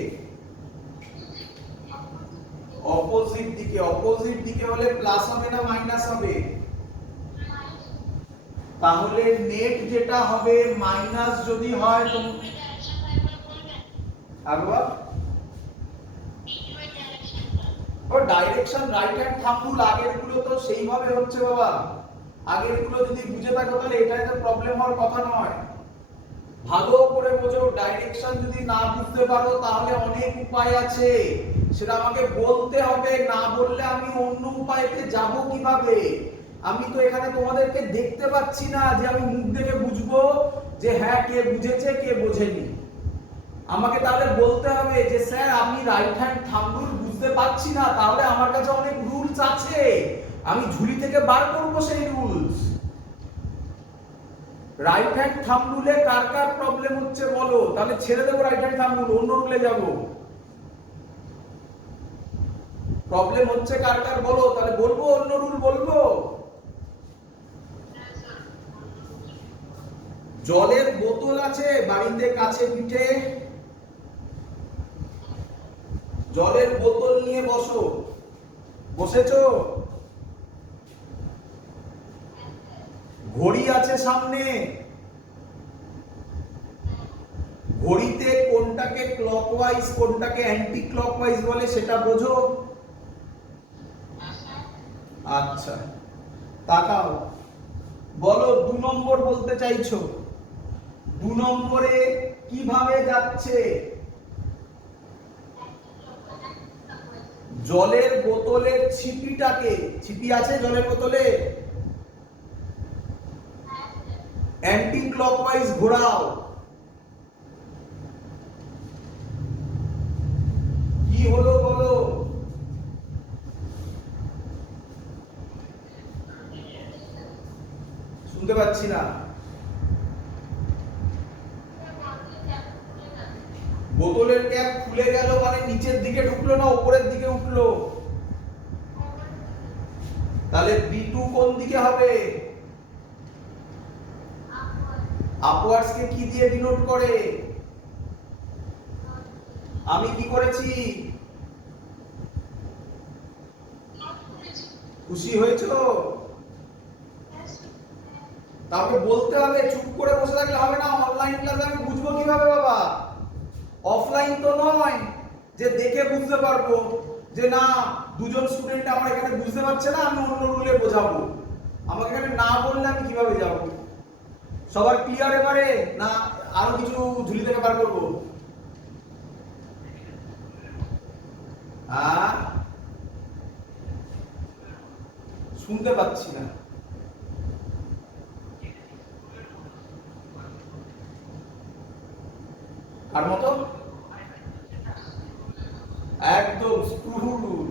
অপোজিট দিকে। অপোজিট দিকে হলে প্লাস হবে না মাইনাস হবে? তাহলে নেট যেটা হবে মাইনাস যদি হয় তো আবার direction right hand thumb rule আগের গুলো তো সেইভাবে হচ্ছে বাবা। আগের গুলো যদি বুঝে থাকো তাহলে এটাই তো প্রবলেম হওয়ার কথা নয়। ভালো করে বোঝো, ডাইরেকশন যদি না বুঝতে পারো তাহলে অনেক উপায় আছে, সেটা আমাকে বলতে হবে। না বললে আমি অন্য উপায়তে যাব কিভাবে? আমি তো এখানে তোমাদেরকে দেখতে পাচ্ছি না যে আমি মুখ দেখে বুঝবো যে হ্যাঁ কে বুঝেছে কে বোঝেনি। আমাকে তাহলে বলতে হবে যে স্যার আমি রাইট হ্যান্ড থাম্ব রুল বুঝতে পারছি না, তাহলে আমার কাছে অনেক রুলস আছে, আমি ঝুলি থেকে বার করব সেই রুলস। রাইট হ্যান্ড থাম্ব রুলে কার কার প্রবলেম হচ্ছে বলো, তাহলে ছেড়ে দেবো রাইট হ্যান্ড থাম্ব রুল, অন্য রুলে যাব। প্রবলেম হচ্ছে কার কার বলো, তাহলে বলবো অন্য রুল বলবো। জলের বোতল আছে বাড়িতে কাছে পিঠে, জলের বোতল নিয়ে বসো। বসেছো? ঘড়ি আছে সামনে, কোনটাকে ক্লকওয়াইজ কোনটাকে অ্যান্টি ক্লকওয়াইজ বলে সেটা বোঝো? আচ্ছা, তাকাও, বলো 2 নম্বর বলতে চাইছো। 2 নম্বরে কিভাবে যাচ্ছে? জলের বোতলের ছিপিটাকে, ছিপি আছে জলের বোতলে, অ্যান্টি ক্লকওয়াইজ ঘোরাও। কি হলো বলো? শুনতে পাচ্ছি না। বোতলের ক্যাপ খুলে গেল মানে নিচের দিকে ঢুকলো না উপরের দিকে উঠলো? তাহলে B2 কোন দিকে হবে? আপওয়ার্ডস কে কি দিয়ে ডিনোট করে? আমি কি করেছি? খুশি হয়েছো? তারপরে বলতে হবে, চুপ করে বসে থাকলে হবে না। অনলাইন ক্লাসে আমি বুঝবো কিভাবে বাবা? অফলাইন তো নয় যে দেখে বুঝতে পারবো যে না দুজন স্টুডেন্ট আমার এখানে বুঝতে পারছে না, আমি অন্য রুলে বোঝাবো। আমাকে এখানে না বললে আমি কিভাবে যাব? সবার ক্লিয়ার এবারে না আরো কিছু ঝুলি থেকে বার করবো? শুনতে পাচ্ছি না। আর মতো একদম স্ক্রু রুল।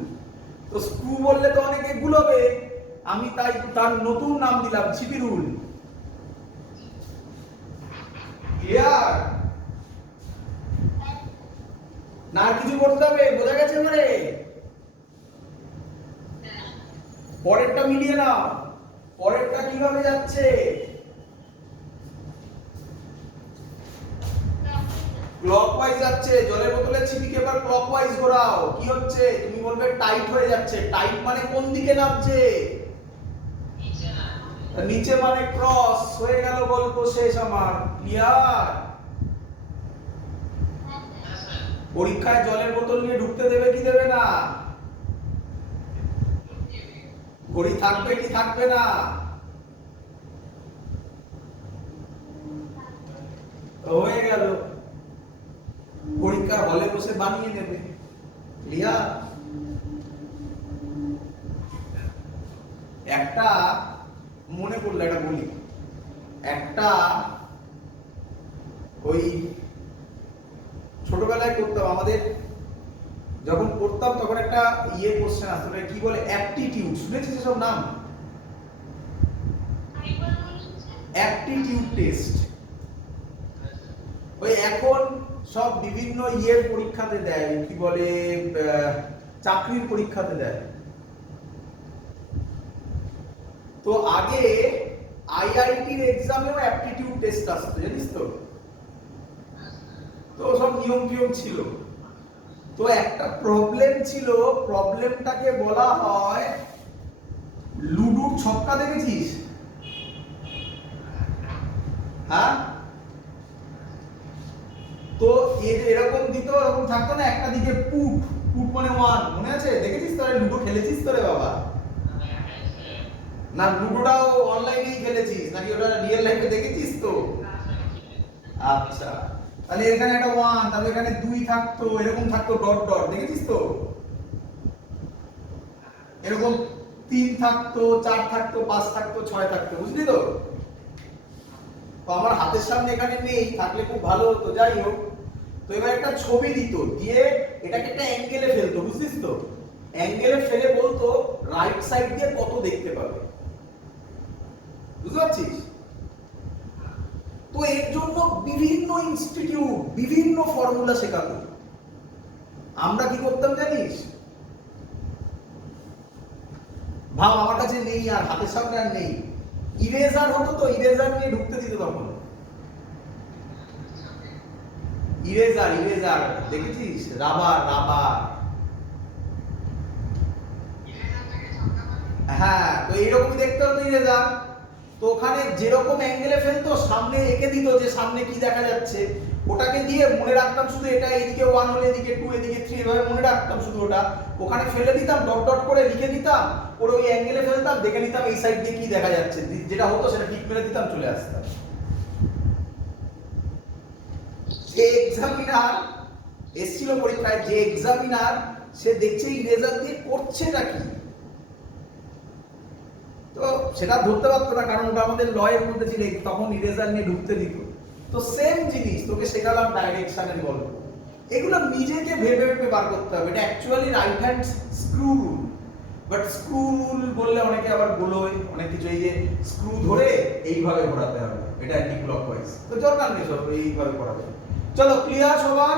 তো স্ক্রু বললে তো অনেকে গুলোবে, আমি তাই তার নতুন নাম দিলাম ছিপি রুল। ক্লিয়ার না? আর কিছু করতে হবে? বোঝা গেছে এবারে? পরেরটা মিলিয়ে নাও। পরেরটা কিভাবে যাচ্ছে? ক্লকওয়াইজ যাচ্ছে। জলের বোতলের ছিপিকে এবার ক্লকওয়াইজ ঘোরাও। কি হচ্ছে? তুমি বলবে টাইট হয়ে যাচ্ছে। টাইট মানে কোন দিকে নামছে? নিচে মানে ক্রস। হয়ে গেল, গল্প শেষ আমার। ক্লিয়ার? পরীক্ষায় জলের বোতল নিয়ে ঢুকতে দেবে কি দেবে না? ঘড়ি থাকবে কি থাকবে না? হয়ে গেল, পরীক্ষার হলে বসে বানিয়ে নেবে। ক্লিয়ার? একটা মনে পড়লো, এটা বলি। একটা ওই ছোটবেলায় করতাম, আমাদের যখন পড়তাম তখন একটা কোশ্চেন আসতো, কি বলে অ্যাপটিটিউড, শুনেছিস এসব নাম? Aptitude test. ওই এখন সব বিভিন্ন পরীক্ষাতে দেয়, কি বলে চাকরির পরীক্ষাতে দেয়। তো আগে আইআইটির এক্সামেও অ্যাপটিটিউড টেস্ট আসতো, জানিস তো? তো সব নিয়ম টিয়ম ছিল। তো একটা প্রবলেম ছিল, প্রবলেমটাকে বলা হয় লুডুর ছক্কা। দেখেছিস? হ্যাঁ, তো এরকম দিত, এরকম থাকতো না, একটা দিকে পুট, পুট মানে 1, মনে আছে? দেখেছিস তো? লুডো খেলেছিস তো রে বাবা? না, লুডোটাও অনলাইনেই খেলেছিস নাকি ওটা রিয়েল লাইফে দেখেছিস তো? আচ্ছা, তাহলে এখানে একটা 1, তাহলে এখানে 2 থাকতো, এরকম থাকতো ডট ডট, দেখেছিস তো? এরকম 3 থাকতো, 4 থাকতো, 5 থাকতো, 6 থাকতো, বুঝলি তো? তো আমার হাতের সামনে এখানে নেই, থাকলে খুব ভালো হতো। যাই হোক, তো এবার একটা ছবি দিত, দিয়ে এটাকে একটা অ্যাঙ্গেলে ফেলতো, বুঝছিস তো? অ্যাঙ্গেলে ফেলে বলতো রাইট সাইড দিয়ে কত দেখতে পাবে। বুঝতে পারছিস? তো এর জন্য বিভিন্ন ইনস্টিটিউট বিভিন্ন ফর্মুলা শেখাতো। আমরা কি করতাম জানিস? ভাব আমার কাছে নেই, আর হাতের সামনে আর নেই, ইরেজার হতো তো, ইরেজার নিয়ে ঢুকতে দিত তখন। ইরেজার, ইরেজার দেখেছিস? Rubber, rubber. হ্যাঁ, তো এইরকমই দেখতে হতো ইরেজার। তো ওখানে যেরকম অ্যাঙ্গেলে ফেলতো সামনে এঁকে দিত যে সামনে কি দেখা যাচ্ছে, ওটাকে দিয়ে মনে রাখতাম শুধু এটা এদিকে 1 হলে এদিকে 2 এদিকে 3 এভাবে মনে রাখতাম শুধু ওটা, ওখানে ফেলে দিতাম ডট ডট করে লিখে দিতাম, ওর ওই অ্যাঙ্গেলে ফেলতাম দেখে নিতাম এই সাইড দিয়ে কি দেখা যাচ্ছে, যেটা হতো সেটা টিক মেরে দিতাম চলে আসতাম। যে এক্সামিনার এসেছিল পরীক্ষায়, যে এক্সামিনার সে দেখছে ইরেজার দিয়ে করছেটা কি, তো সেটা ধরতে পারতো না কারণ ওটা আমাদের লয়ের মধ্যে ছিল, তখন ইরেজার নিয়ে ঢুকতে দিত। তো সেম জিনিস তোকে শেখালাম ডাইরেকশনের গল্প, এগুলো নিজেকে ভেবে ভেবে বার করতে হবে। এটা actually right hand screw rule, but screw rule বললে অনেকে আবার বলোয় অনেক কিছু, এই যে স্ক্রু ধরে এইভাবে ঘোরাতে হবে, এটা অ্যান্টি ক্লকওয়াইজ, তো দরকার নেই সব এইভাবে করা যায়। চলো ক্লিয়ার সবার?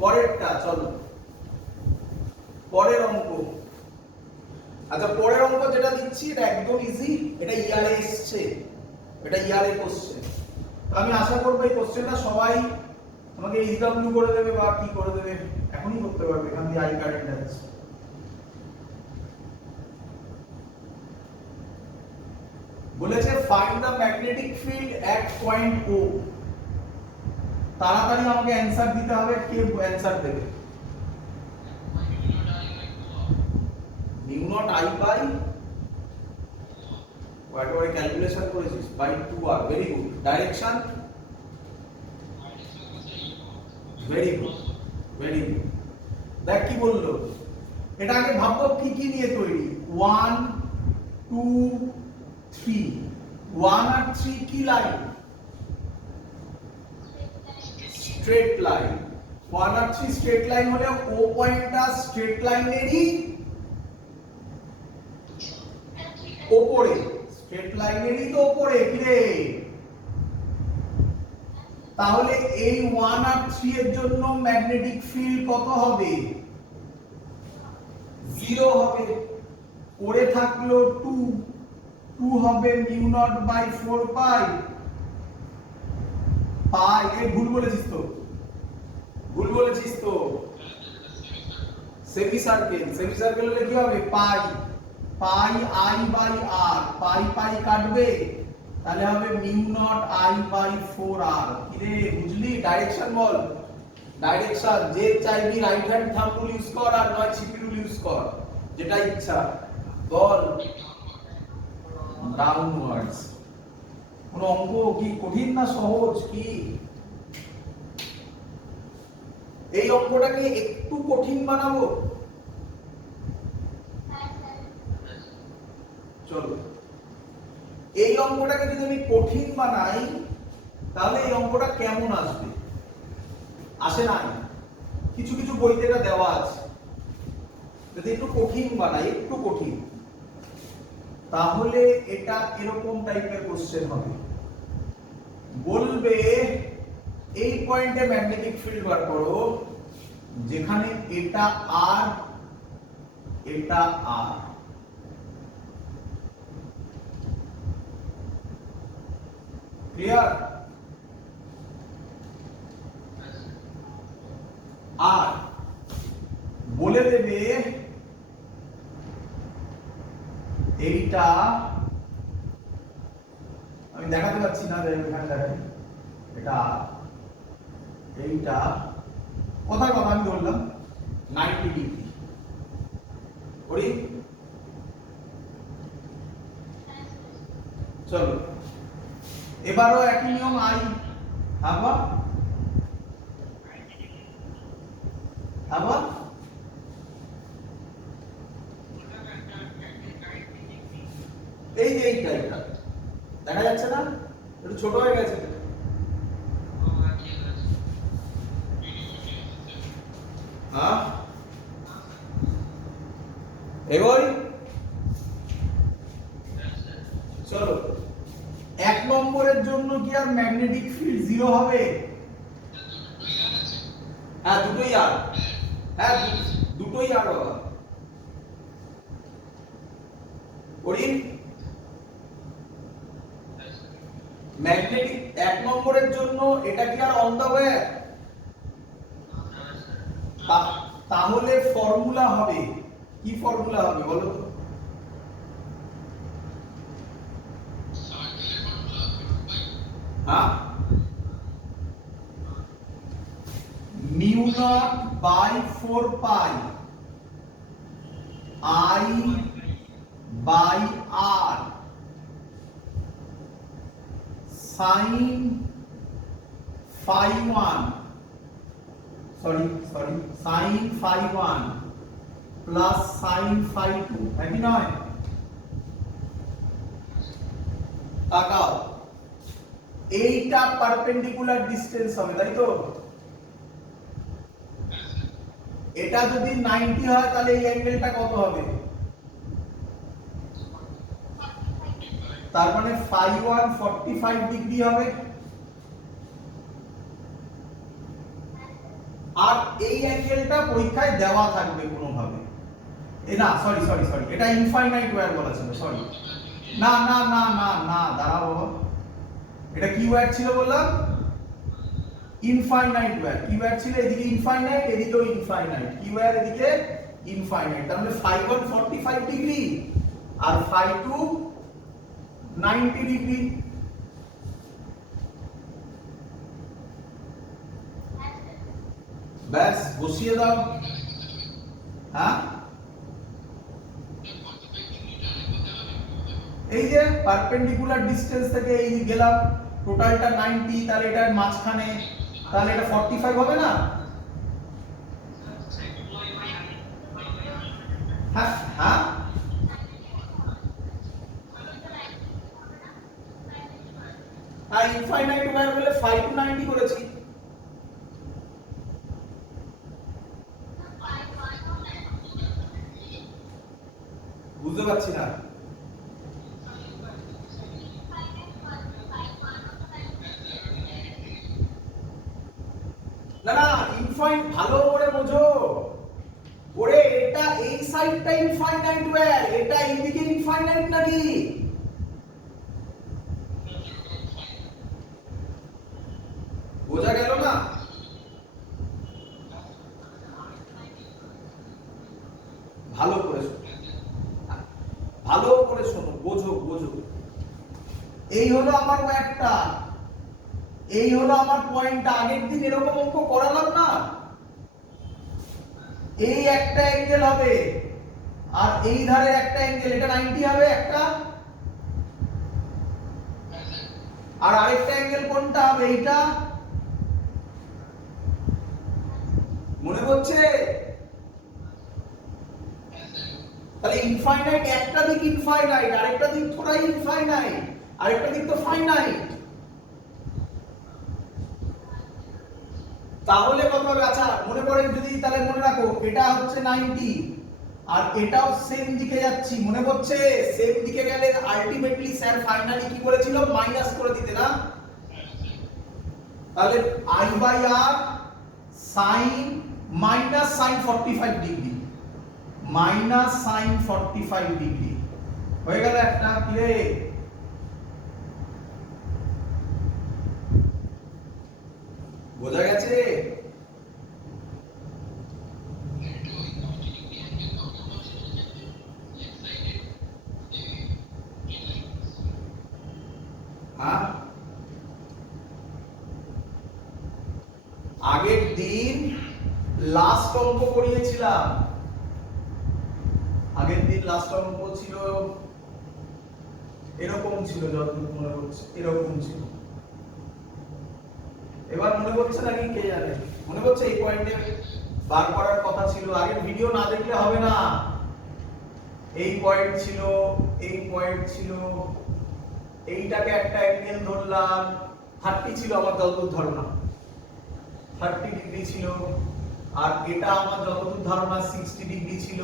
পরেরটা চলো, পরের অঙ্ক। আচ্ছা পরের অঙ্ক যেটা দিচ্ছি এটা একদম ইজি, এটা ইয়ারে এসছে, এটা ইয়ারে কোশ্চেন। আমি আশা করবো এই কোশ্চেনটা সবাই আমাকে এইচডব্লিউ করে দেবে বা কি করে দেবে, এখনই করতে পারবে, এখান দিয়ে আই কারেন্ট আছে। বলেছে find the magnetic field at point O. তাড়াতাড়ি আমাকে অ্যানসার দিতে হবে, কে অ্যানসার দেবে? মিউ নট আই বাই, একেবারে ক্যালকুলেশন করেছিস, by 2r, very good. Direction, very good, very good. দেখ কি বললো, এটা আগে ভাববো কি কি নিয়ে তৈরি, 1 2 3, 1 আর 3 কি লাইন? Straight line. 1 আর 3 স্ট্রেট লাইন হলে ও পয়েন্টটা স্ট্রেট লাইনেরই উপরে, স্ট্রেট লাইনেরই তো উপরে কি রে? তাহলে এই 1 আর 3 এর জন্য ম্যাগনেটিক ফিল্ড কত হবে? 0 হবে। পড়ে থাকলো 2, 2 হবে মিউ নট বাই 4 পাই, পাই এ ভুল বলেছিস তো, ভুল বলেছিস তো, সেমি সার্কেল, সেমি সার্কেল হলে কি হবে? পাই, পাই আই বাই আর, পাই পাই কাটবে তাহলে হবে mu naught I by 4r। কি রে বুঝলি? ডাইরেকশন বল, ডাইরেকশন যে চাইবি right hand thumb rule use কর আর নয় ছিপি রুল ইউজ কর, যেটা ইচ্ছা বল। ডাউনওয়ার্ডস। কোন অঙ্ক কি কঠিন না সহজ? কি এই অঙ্কটাকে একটু কঠিন বানাবো? চলো এই অঙ্কটাকে যদি আমি কঠিন বানাই তাহলে এই অঙ্কটা কেমন আসবে? আসে না, কিছু কিছু বইতে এটা দেওয়া আছে, যদি একটু কঠিন বানাই, একটু কঠিন, তাহলে এটা এরকম টাইপের কোশ্চেন হবে। বলবে এই পয়েন্টে ম্যাগনেটিক ফিল্ড বার করো যেখানে এটা আর এটা আর, ক্লিয়ার? আর বলে দেবে এইটা, আমি দেখাতে পাচ্ছি না, এখানে দেখাই, এটা এইটা কথার কথা আমি বললাম 90 ডিগ্রি করি। চলো এবারও একই নিয়ম, আই আবার আবার এই যে এইটা, এটা দেখা যাচ্ছে না, একটু ছোট হয়ে গেছে। হ্যাঁ এগোই। চলো 1 নম্বরের জন্য কি আর ম্যাগনেটিক ফিল্ড 0 হবে? হ্যাঁ দুটোই আর, হ্যাঁ দুটোই আর বাবা করি। ম্যাগনেটিক 1 নম্বরের জন্য এটা কি আর অন দা ওয়ে? তাহলে ফর্মুলা হবে কি? ফর্মুলা হবে বলো তো? Naught by 4 pi I by R sin phi 1 sin phi 1 plus sin phi 2 একই নয়? তাকাও, এইটা পারপেন্ডিকুলার ডিসটেন্স হবে, তাই তো? এটা যদি 90 হয় তাহলে এই অ্যাঙ্গেলটা কত হবে? তার মানে phi 1 45 ডিগ্রি হবে। আর এই অ্যাঙ্গেলটা পরীক্ষায় দেওয়া থাকবে কোনোভাবে। না সরি এটা ইনফাইনাইট ওয়্যার বলা ছিল, সরি। না দাঁড়াও বাবা, এটা কি ওয়্যার ছিল বললাম? Infinite wire. কি ওয়্যার ছিল? এদিকে ইনফাইনাইট, এদিকেও ইনফাইনাইট। কি ওয়্যার? এদিকে ইনফাইনাইট। তার মানে phi 1 45 ডিগ্রি আর phi 2 90 ডিগ্রি। ব্যাস বসিয়ে দাও। হ্যাঁ, এই যে পারপেন্ডিকুলার ডিসটেন্স থেকে এই গেলাম, টোটালটা 90, তাহলে এটার মাঝখানে, তাহলে এটা 45 হবে না? হ্যাঁ হ্যাঁ, আর ইনফাইনাইট ওয়্যার বলে 5 to 90 করেছি। বুঝতে পারছি না। না ইনফাইন ভালো করে বোঝো। ওরে এটা এই সাইডটা ইনফাইনাইট ওয়্যার, এটা এইদিকে ইনফাইনাইট নাকি? বোঝা গেল না? ভালো করে শোনো, বোঝো। এই হলো আমার ওয়্যারটা, এই হলো আমার পয়েন্টটা। আগের দিন এরকম অঙ্ক করালাম না? এই একটা অ্যাঙ্গেল হবে আর এই ধারের একটা অ্যাঙ্গেল, এটা 90 হবে একটা, আর আরেকটা অ্যাঙ্গেল কোনটা হবে? এইটা। মনে পড়ছে? তাহলে ইনফাইনাইট একটা দিক ইনফাইনাইট, আরেকটা দিক থোড়া ইনফাইনাইট, আরেকটা দিক তো ফাইনাইট। তাহলে কত হবে? আচ্ছা মনে পড়ে যদি, তাহলে মনে রাখো এটা হচ্ছে 90 আর এটাও সেম দিকে যাচ্ছি, মনে পড়ছে? সেম দিকে গেলে আলটিমেটলি স্যার ফাইনালি কি বলেছিল? মাইনাস করে দিতে না? তাহলে I by R sin minus sin 45 degree, minus sin 45 degree হয়ে গেল একটা। কি রে, বোঝা গেছে? হ্যাঁ, আগের দিন লাস্ট অঙ্ক করিয়েছিলাম, আগের দিন লাস্ট অঙ্ক ছিল এরকম ছিল, যতটুকু মনে হচ্ছে এরকম ছিল। এবার মনে পড়ছে নাকি কে জানে? মনে পড়ছে? এই পয়েন্টে বার করার কথা ছিল। আগের ভিডিও না দেখলে হবে না। এই পয়েন্ট ছিল, এই পয়েন্ট ছিল, এইটাকে একটা অ্যাঙ্গেল ধরলাম 30 ছিল আমার যতদূর ধারণা, 30 ডিগ্রি ছিল, আর এটা আমার যতদূর ধারণা 60 ডিগ্রি ছিল।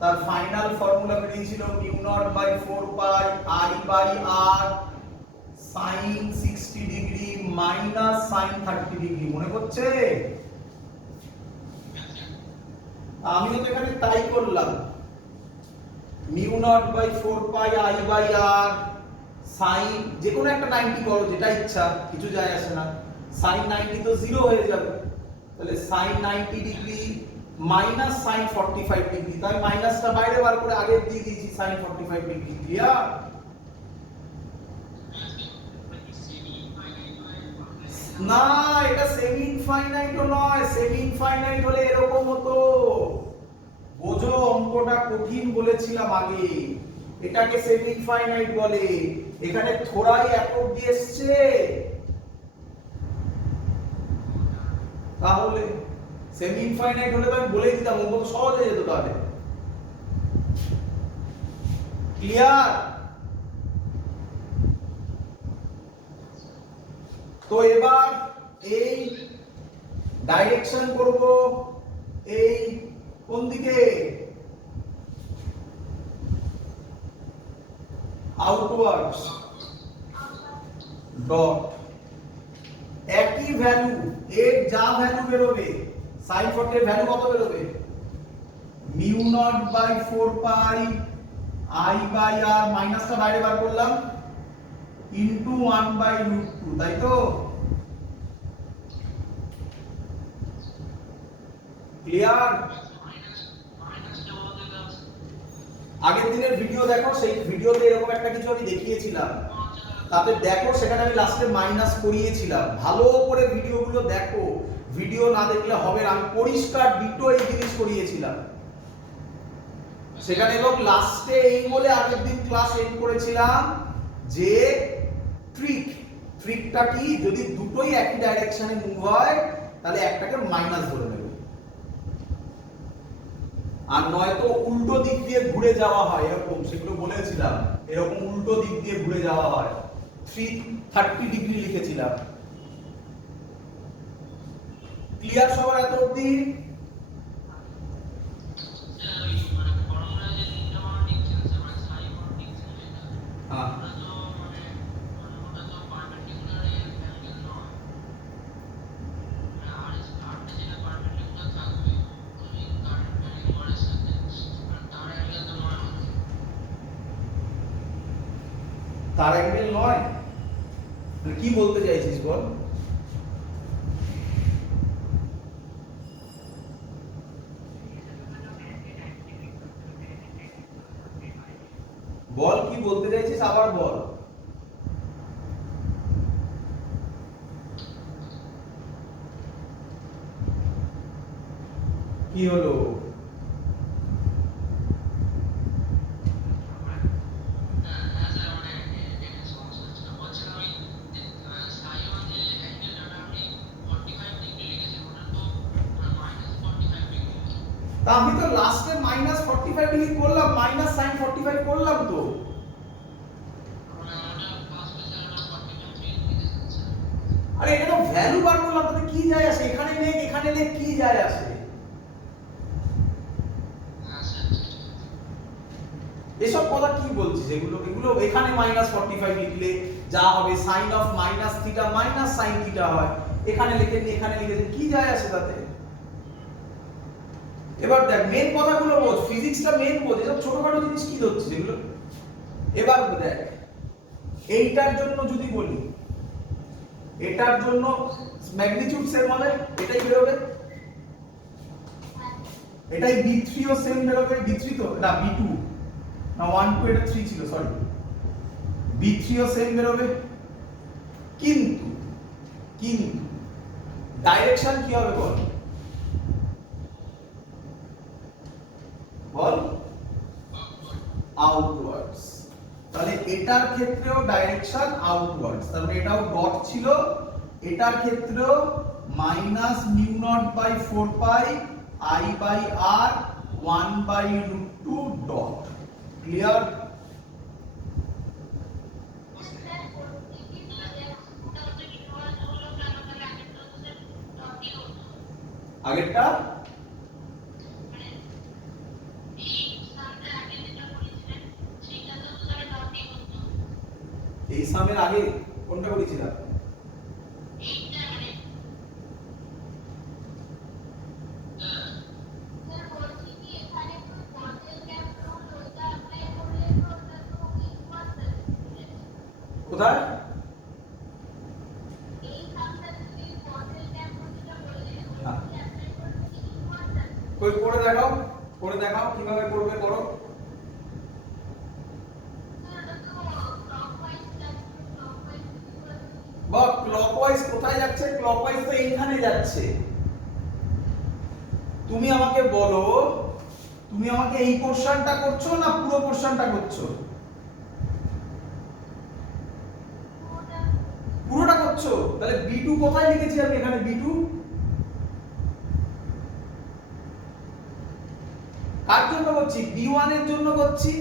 তার ফাইনাল ফর্মুলা বেরিয়েছিল mu not by 4 pi I by R sin 60 degree minus sin 30 degree. মনে পড়ছে? আমিও তো এখানে তাই করলাম, mu not by 4 pi I by R sin, যে কোনো একটা 90 করো, যেটা ইচ্ছা, কিছু যায় আসে না। sin 90 তো 0 হয়ে যাবে, তাহলে sin 90 degree minus sin 45 degree. তাই মাইনাসটা বাইরে বার করে আগে দিয়ে দিয়েছি sin 45 ডিগ্রি। ক্লিয়ার? না, এটা সেমি ইনফাইনাইটও নয়। সেমি ইনফাইনাইট হলে এরকম হতো। বোঝো, অঙ্কটা কঠিন বলেছিলাম আগে। এটাকে সেমি ইনফাইনাইট বলে। এখানে থোড়াই এত অবধি এসছে। তাহলে সেমি ইনফাইনাইট হলে তো আমি বলেই দিতাম, অঙ্ক তো সহজ হয়ে যেত তাহলে। ক্লিয়ার? তো এবার এই ডাইরেকশন করব এই কোন দিকে, আউটওয়ার্ডস। ডট একই ভ্যালু, এর যা ভ্যালু বেরোবে, sin 40 এর ভ্যালু কত বেরোবে, mu not by 4 pi i by r, মাইনাসটা বাইরে বার করলাম, ইনটু 1 বাই √2, তাই তো? ক্লিয়ার? আগের দিনের ভিডিও দেখো, সেই ভিডিওতে এরকম একটা কিছু আমি দেখিয়েছিলাম। তাতে দেখো, সেখানে আমি লাস্টে মাইনাস করিয়েছিলাম। ভালো করে ভিডিওগুলো দেখো, ভিডিও না দেখলে হবে না। আমি পরিষ্কার ডিটো এই জিনিস করিয়েছিলাম সেখানে। এবং লাস্টে এই বলে আগের দিন ক্লাস এন্ড করেছিলাম যে ট্রিকটা কি, যদি দুটোই একই ডাইরেকশনে মুভ হয় তাহলে একটাকে মাইনাস ধরে নেবে, আর নয়তো উল্টো দিক দিয়ে ঘুরে যাওয়া হয় এরকম, সেগুলো বলেছিলাম। এরকম উল্টো দিক দিয়ে ঘুরে যাওয়া হয়, 330 ডিগ্রি লিখেছিলাম। ক্লিয়ার সবার এত অবধি? তার অ্যাঙ্গেল নয়, কি বলতে চাইছিস বল? বল কি বলতে চাইছিস, আবার বল। কি হলো? আমি তো লাস্টে -45 ডিগ্রি করলাম, sin 45 করলাম তো। আরে এটা তো ভ্যালু বার করলাম, তাতে কি যায় আসে? এখানে লেখ এখানে লেখ, কি যায় আসে? এসব কথা কি বলছিস? এগুলো এখানে -45 লিখলে যা হবে sin অফ -θ মাইনাস sin θ হয়। এখানে লিখে নি, এখানে লিখেছেন, কি যায় আসে তাতে? এবার দেখ, মেন কথাগুলো বোঝ, ফিজিক্সটা মেন বোঝ, এসব ছোটখাটো জিনিস কি ধরছিস এগুলো? এবার দেখ, এইটার জন্য যদি বলি, এটার জন্য ম্যাগনিটিউড সেম হবে, এটাই বেরোবে। এটাই b3 ও সেম বেরোবে, b3 তো না b2 না 1 2, এটা 3 ছিল, সরি। b3 ও সেম বেরোবে, কিন্তু ডাইরেকশন কি হবে বল? বল, আউটওয়ার্ডস। তাহলে এটার ক্ষেত্রেও ডাইরেকশন আউটওয়ার্ডস, তার মানে এটাও ডট ছিল, এটার ক্ষেত্রেও minus mu not by 4 pi i by r 1 by √2 dot. Clear? আগেরটা এই সামের আগে কোনটা করেছিলাম? কোথায়? কই করে দেখাও, করে দেখাও কিভাবে করবে, করো। বা ক্লকওয়াইজ ক্লকওয়াইজ কোথায় যাচ্ছে? ক্লকওয়াইজ তো এইখানে যাচ্ছে। তুমি আমাকে বলো, তুমি আমাকে এই পোরশনটা করছো না পুরো পোরশনটা করছো? পুরোটা করছো। তাহলে B2 কোথায় লিখেছি আমি এখানে? B2 কার জন্য করছি? B1 এর জন্য করছি।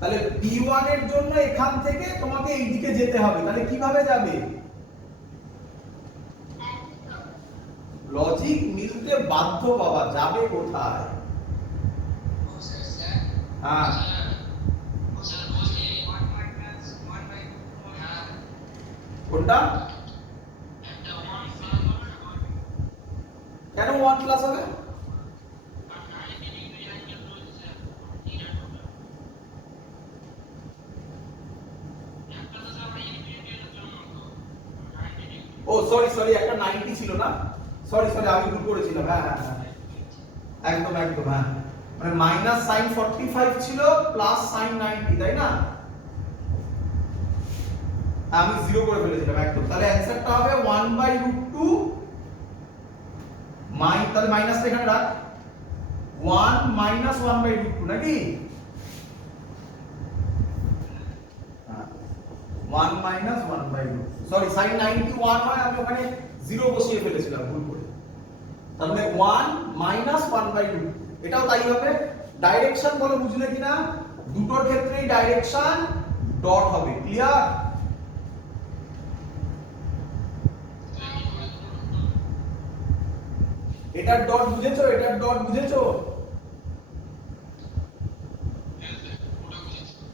তাহলে B1 এর জন্য এখান থেকে তোমাকে এই দিকে যেতে হবে। তাহলে কিভাবে যাবে? লজিক মিলতে বাধ্য বাবা, যাবে কোথায়? হ্যাঁ কোনটা? কেন 1 প্লাস হবে? ও সরি সরি, একটা 90 ছিল না, সরি সরি আমি ভুল করেছিলাম। হ্যাঁ হ্যাঁ হ্যাঁ একদম একদম, হ্যাঁ মানে মাইনাস সাইন 45 ছিল প্লাস সাইন 90, তাই না? আমি 0 করে ফেলেছিলাম একদম। তাহলে অ্যানসারটা হবে 1/√2 তাহলে মাইনাসটা এখানে রাখ, 1 মাইনাস 1/√2 নাকি? 1 মাইনাস 1/√2, সরি সাইন 91 হয়, আমি ওখানে 0 বসিয়ে ফেলেছিলাম ভুল করে। তাহলে 1 মাইনাস 1/√2, এটাও তাই হবে। ডাইরেকশন বলো বুঝলে কিনা? দুটোর ক্ষেত্রেই ডাইরেকশন ডট হবে। ক্লিয়ার? এটার ডট বুঝেছো? এটার ডট বুঝেছো?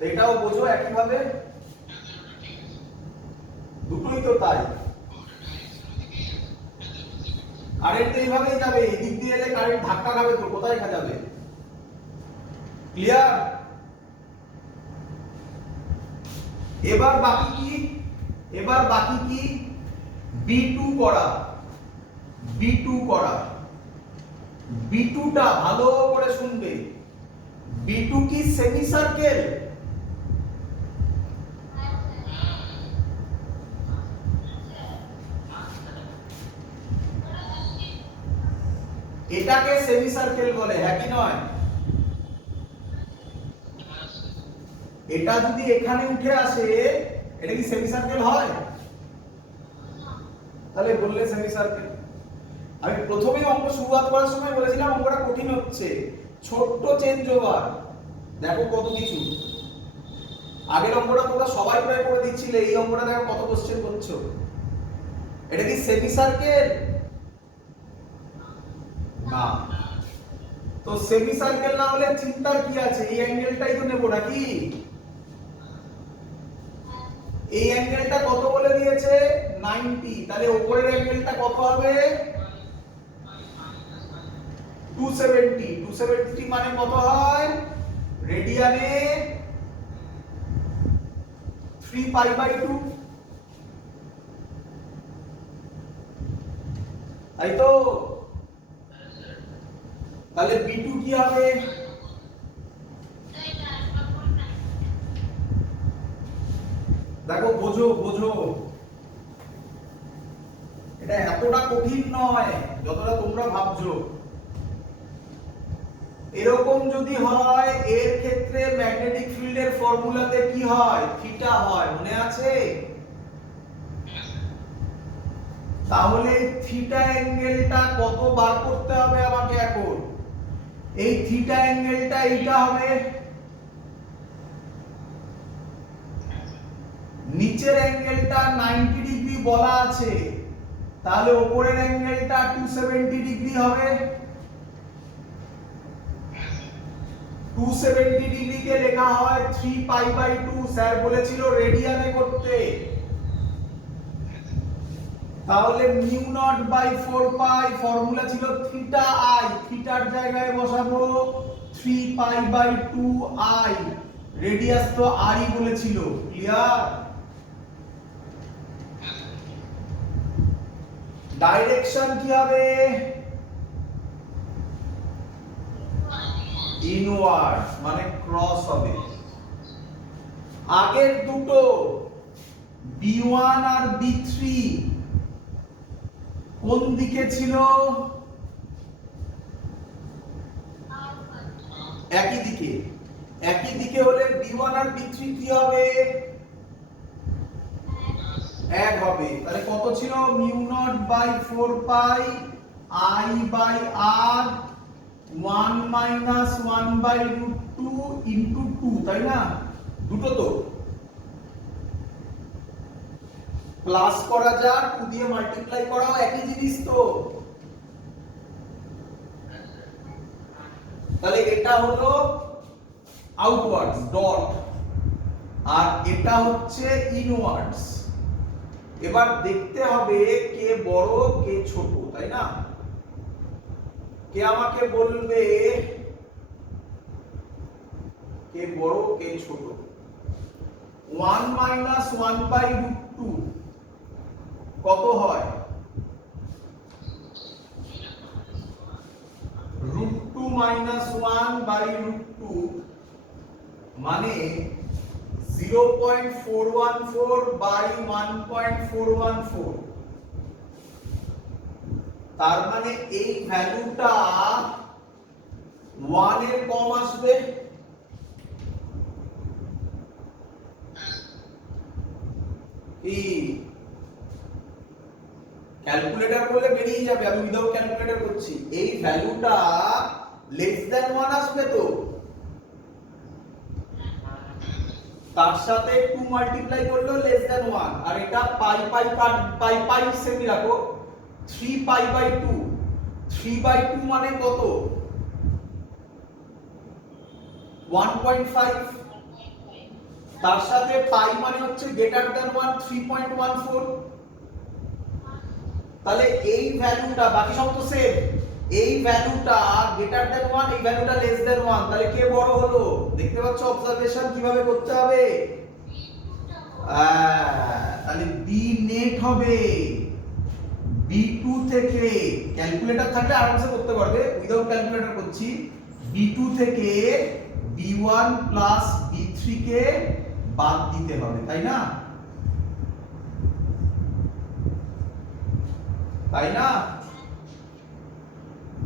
এটাও বোঝো একই ভাবে, দুটোই তো তাই। কারেন্ট এইভাবেই যাবে, এদিক দিয়ে এলে কারেন্ট ধাক্কা খাবে তো কোথায় যাবে? ক্লিয়ার? এবার বাকি কি? এবার বাকি কি? B2 করা। B2 করা। B2 টা ভালো করে শুনবে। B2 কি সেমি সার্কেল? এটাকে সেমি সার্কেল বলে, হ্যাঁ কি নয়? এটা যদি এখানে উঠে আসে, এটা কি সেমি সার্কেল হয়? তাহলে বললে সেমি সার্কেল। আমি প্রথমেই অঙ্ক শুরুয়াত করার সময় বলেছিলাম অঙ্কটা কঠিন হচ্ছে, ছোট্ট চেঞ্জ ওভার, দেখো কত কিছু। আগের অঙ্কটা তোমরা সবাই প্রায় করে দিচ্ছিলে, এই অঙ্কটা দেখো কত কোশ্চেন করছো। এটা কি সেমি সার্কেল? না। তো সেমি সার্কেল না হলে চিন্তার কি আছে? এই অ্যাঙ্গেলটাই তো নেব নাকি? এই অ্যাঙ্গেলটা কত বলে দিয়েছে? 90। তাহলে উপরের অ্যাঙ্গেলটা কত হবে? 270। 270 মানে কত হয়? রেডিয়ানে 3π/2, তাই তো? তাহলে B2 কি হবে? দেখো বোঝো বোঝো, এটা এতটা কঠিন নয় যতটা তোমরা ভাবছো। এরকম যদি হয়, এর ক্ষেত্রে ম্যাগনেটিক ফিল্ডের ফর্মুলাতে কি হয়? থিটা হয়, মনে আছে? তাহলে থিটা অ্যাঙ্গেলটা কত বার করতে হবে আমাকে এখন? এই থিটা অ্যাঙ্গেলটা এইটা হবে, নিচের অ্যাঙ্গেলটা 90 ডিগ্রি বলা আছে, তাহলে উপরের অ্যাঙ্গেলটা 270 ডিগ্রি হবে। 270 ডিগ্রিকে লেখা হয় 3π/2, স্যার বলেছিল রেডিয়ানে করতে। তাহলে মিউ নট বাই 4π, ফর্মুলা ছিল থিটা আই, থিটার জায়গায় বসাবো 3π/2i, রেডিয়াস তো আরই বলেছিল। ক্লিয়ার? ডাইরেকশন কি হবে? ইনওয়ার্ড, মানে ক্রস হবে। আগের দুটো B1 আর B3 কোন দিকে ছিল? একই দিকে। একই দিকে হলে B1 আর B3 কি হবে? এক হবে। তাহলে কত ছিল? Mu not by 4 pi I by R 1 minus 1 by root 2 into 2, তাই না? দুটো তো প্লাস করা যাক, 2 দিয়ে মাল্টিপ্লাই করাও একই জিনিস তো। তাহলে এটা হলো আউটওয়ার্ডস ডট, আর এটা হচ্ছে ইনওয়ার্ডস। এবার দেখতে হবে কে বড় কে ছোট, তাই না? কে আমাকে বলবে কে বড় কে ছোট? 1 মাইনাস 1 বাই রুট 2 কত হয়? রুট 2 মাইনাস 1 বাই রুট 2 মানে 0.414 বাই 1.414। তার মানে এই ভ্যালুটা 1 এর কম আসবে। কি ক্যালকুলেটর করলে বেরিয়ে যাবে, আমি উইদাউট ক্যালকুলেটর করছি। এই ভ্যালুটা লেস দ্যান 1 আসবে তো, তার সাথে 2 মাল্টিপ্লাই করলেও লেস দ্যান 1, আর এটা পাই পাই কাট পাই পাই সেমি রাখো 3 পাই বাই 2। 3 বাই 2 মানে কত? 1.5। তার সাথে পাই মানে হচ্ছে গ্রেটার দ্যান 1 3.14। তাহলে এই ভ্যালুটা বাকি সব তো সেম, এই ভ্যালুটা গ্রেটার দ্যান 1, এই ভ্যালুটা লেস দ্যান 1, তাহলে কে বড় হলো? দেখতে পাচ্ছ অবজারভেশন কিভাবে করতে হবে? তাহলে বি নেট হবে B2 থেকে, ক্যালকুলেটর থাকলে আরামসে করতে পারবে, উইদাউট ক্যালকুলেটর করছি। B2 থেকে B1 প্লাস B3 কে বাদ দিতে হবে, তাই না? তাই না?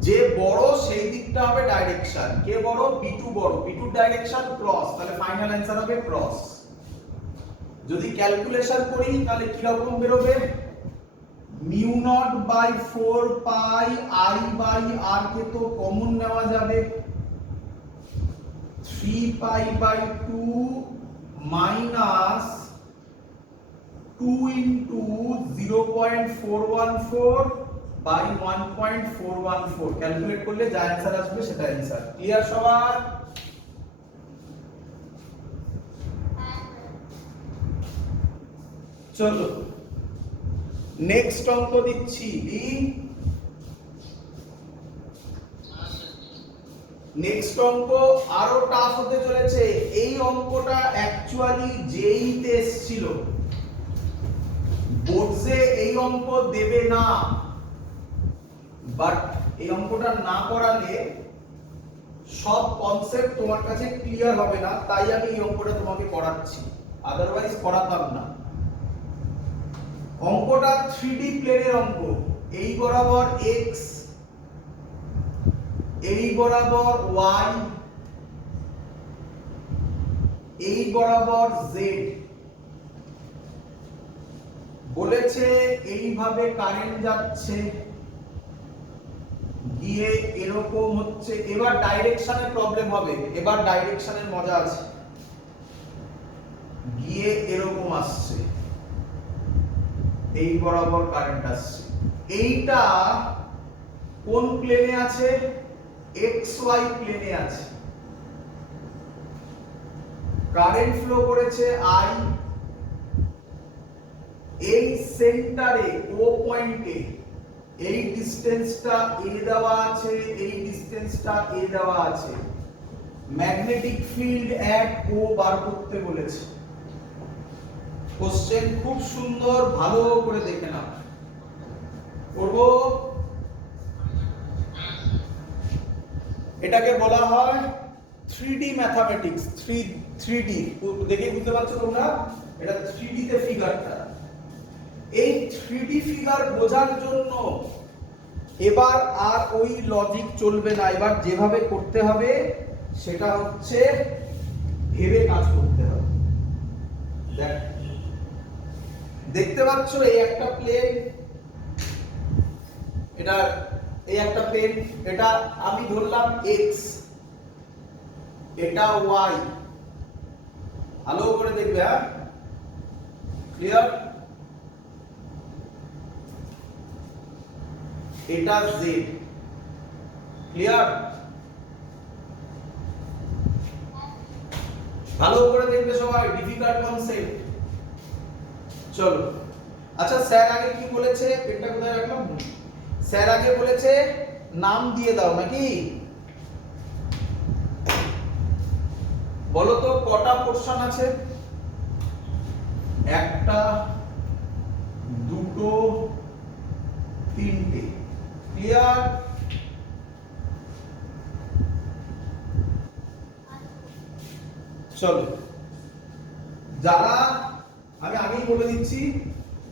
যে বড় সেই দিকটা হবে ডাইরেকশন। কে বড়? B2 বড়, B2 ডাইরেকশন ক্রস, তাহলে ফাইনাল অ্যানসার হবে ক্রস। যদি ক্যালকুলেশন করি তাহলে কি রকম বেরোবে? Mu not by 4 pi I by R কে তো কমন নেওয়া যাবে, 3 pi by 2 minus 2 into 0.414 by 1.414। Calculate করলে যা অ্যানসার আসবে সেটা অ্যানসার। ক্লিয়ার সবার? চলো নেক্সট অঙ্ক দিচ্ছি। নেক্সট অঙ্ক আরো টাফ হতে চলেছে। এই অঙ্কটা অ্যাকচুয়ালি জেই তে এসেছিল, বোর্ডে এই অঙ্ক দেবে না, বাট এই অঙ্কটা না করালে সব কনসেপ্ট তোমার কাছে ক্লিয়ার হবে না, তাই আমি এই অঙ্কটা তোমাকে করাচ্ছি, আদারওয়াইজ করাতাম না। অঙ্কটা 3D প্লেনের অঙ্ক। এই বরাবর x, এই বরাবর y, এই বরাবর z। বলেছে এইভাবে কারেন্ট যাচ্ছে গিয়ে এরকম হচ্ছে। এবার ডাইরেকশনের প্রবলেম হবে, এবার ডাইরেকশনের মজা আছে। গিয়ে এরকম আসছে, এই বরাবর কারেন্ট আসছে। এইটা কোন প্লেনে আছে? xy প্লেনে আছে। কারেন্ট ফ্লো করেছে I, এই সেন্টারে ও পয়েন্টে এই ডিসটেন্সটা a দেওয়া আছে, এই ডিসটেন্সটা a দেওয়া আছে। ম্যাগনেটিক ফিল্ড এট ও বার করতে বলেছে। কোশ্চেন খুব সুন্দর, ভালো করে দেখে নাও। করব, এটাকে বলা হয় 3D ম্যাথামেটিক্স, 3D দেখে বুঝতে পারছো তোমরা, এটা 3D তে ফিগারটা। এই 3D ফিগার বোঝার জন্য এবার আর ওই লজিক চলবে না, এবার যেভাবে করতে হবে সেটা হচ্ছে ভেবে কাজ করতে হবে। দেখতে পাচ্ছ এই একটা প্লেন, এটা এই একটা প্লেন, এটা আমি ধরলাম x, এটা y, ভালো করে দেখবে, হ্যাঁ ক্লিয়ার, এটা z, ক্লিয়ার, ভালো করে দেখবে সবাই, ডিফিকাল্ট কনসেপ্ট। চলো, আচ্ছা স্যার আগে কি বলেছে, পেনটা কোথায় রাখলাম, স্যার আগে বলেছে নাম দিয়ে দাও নাকি, বলো তো কটা পোরশন আছে, একটা, দুটো, তিনটে, ক্লিয়ার, চলো যারা, আমি আগেই বলে দিচ্ছি,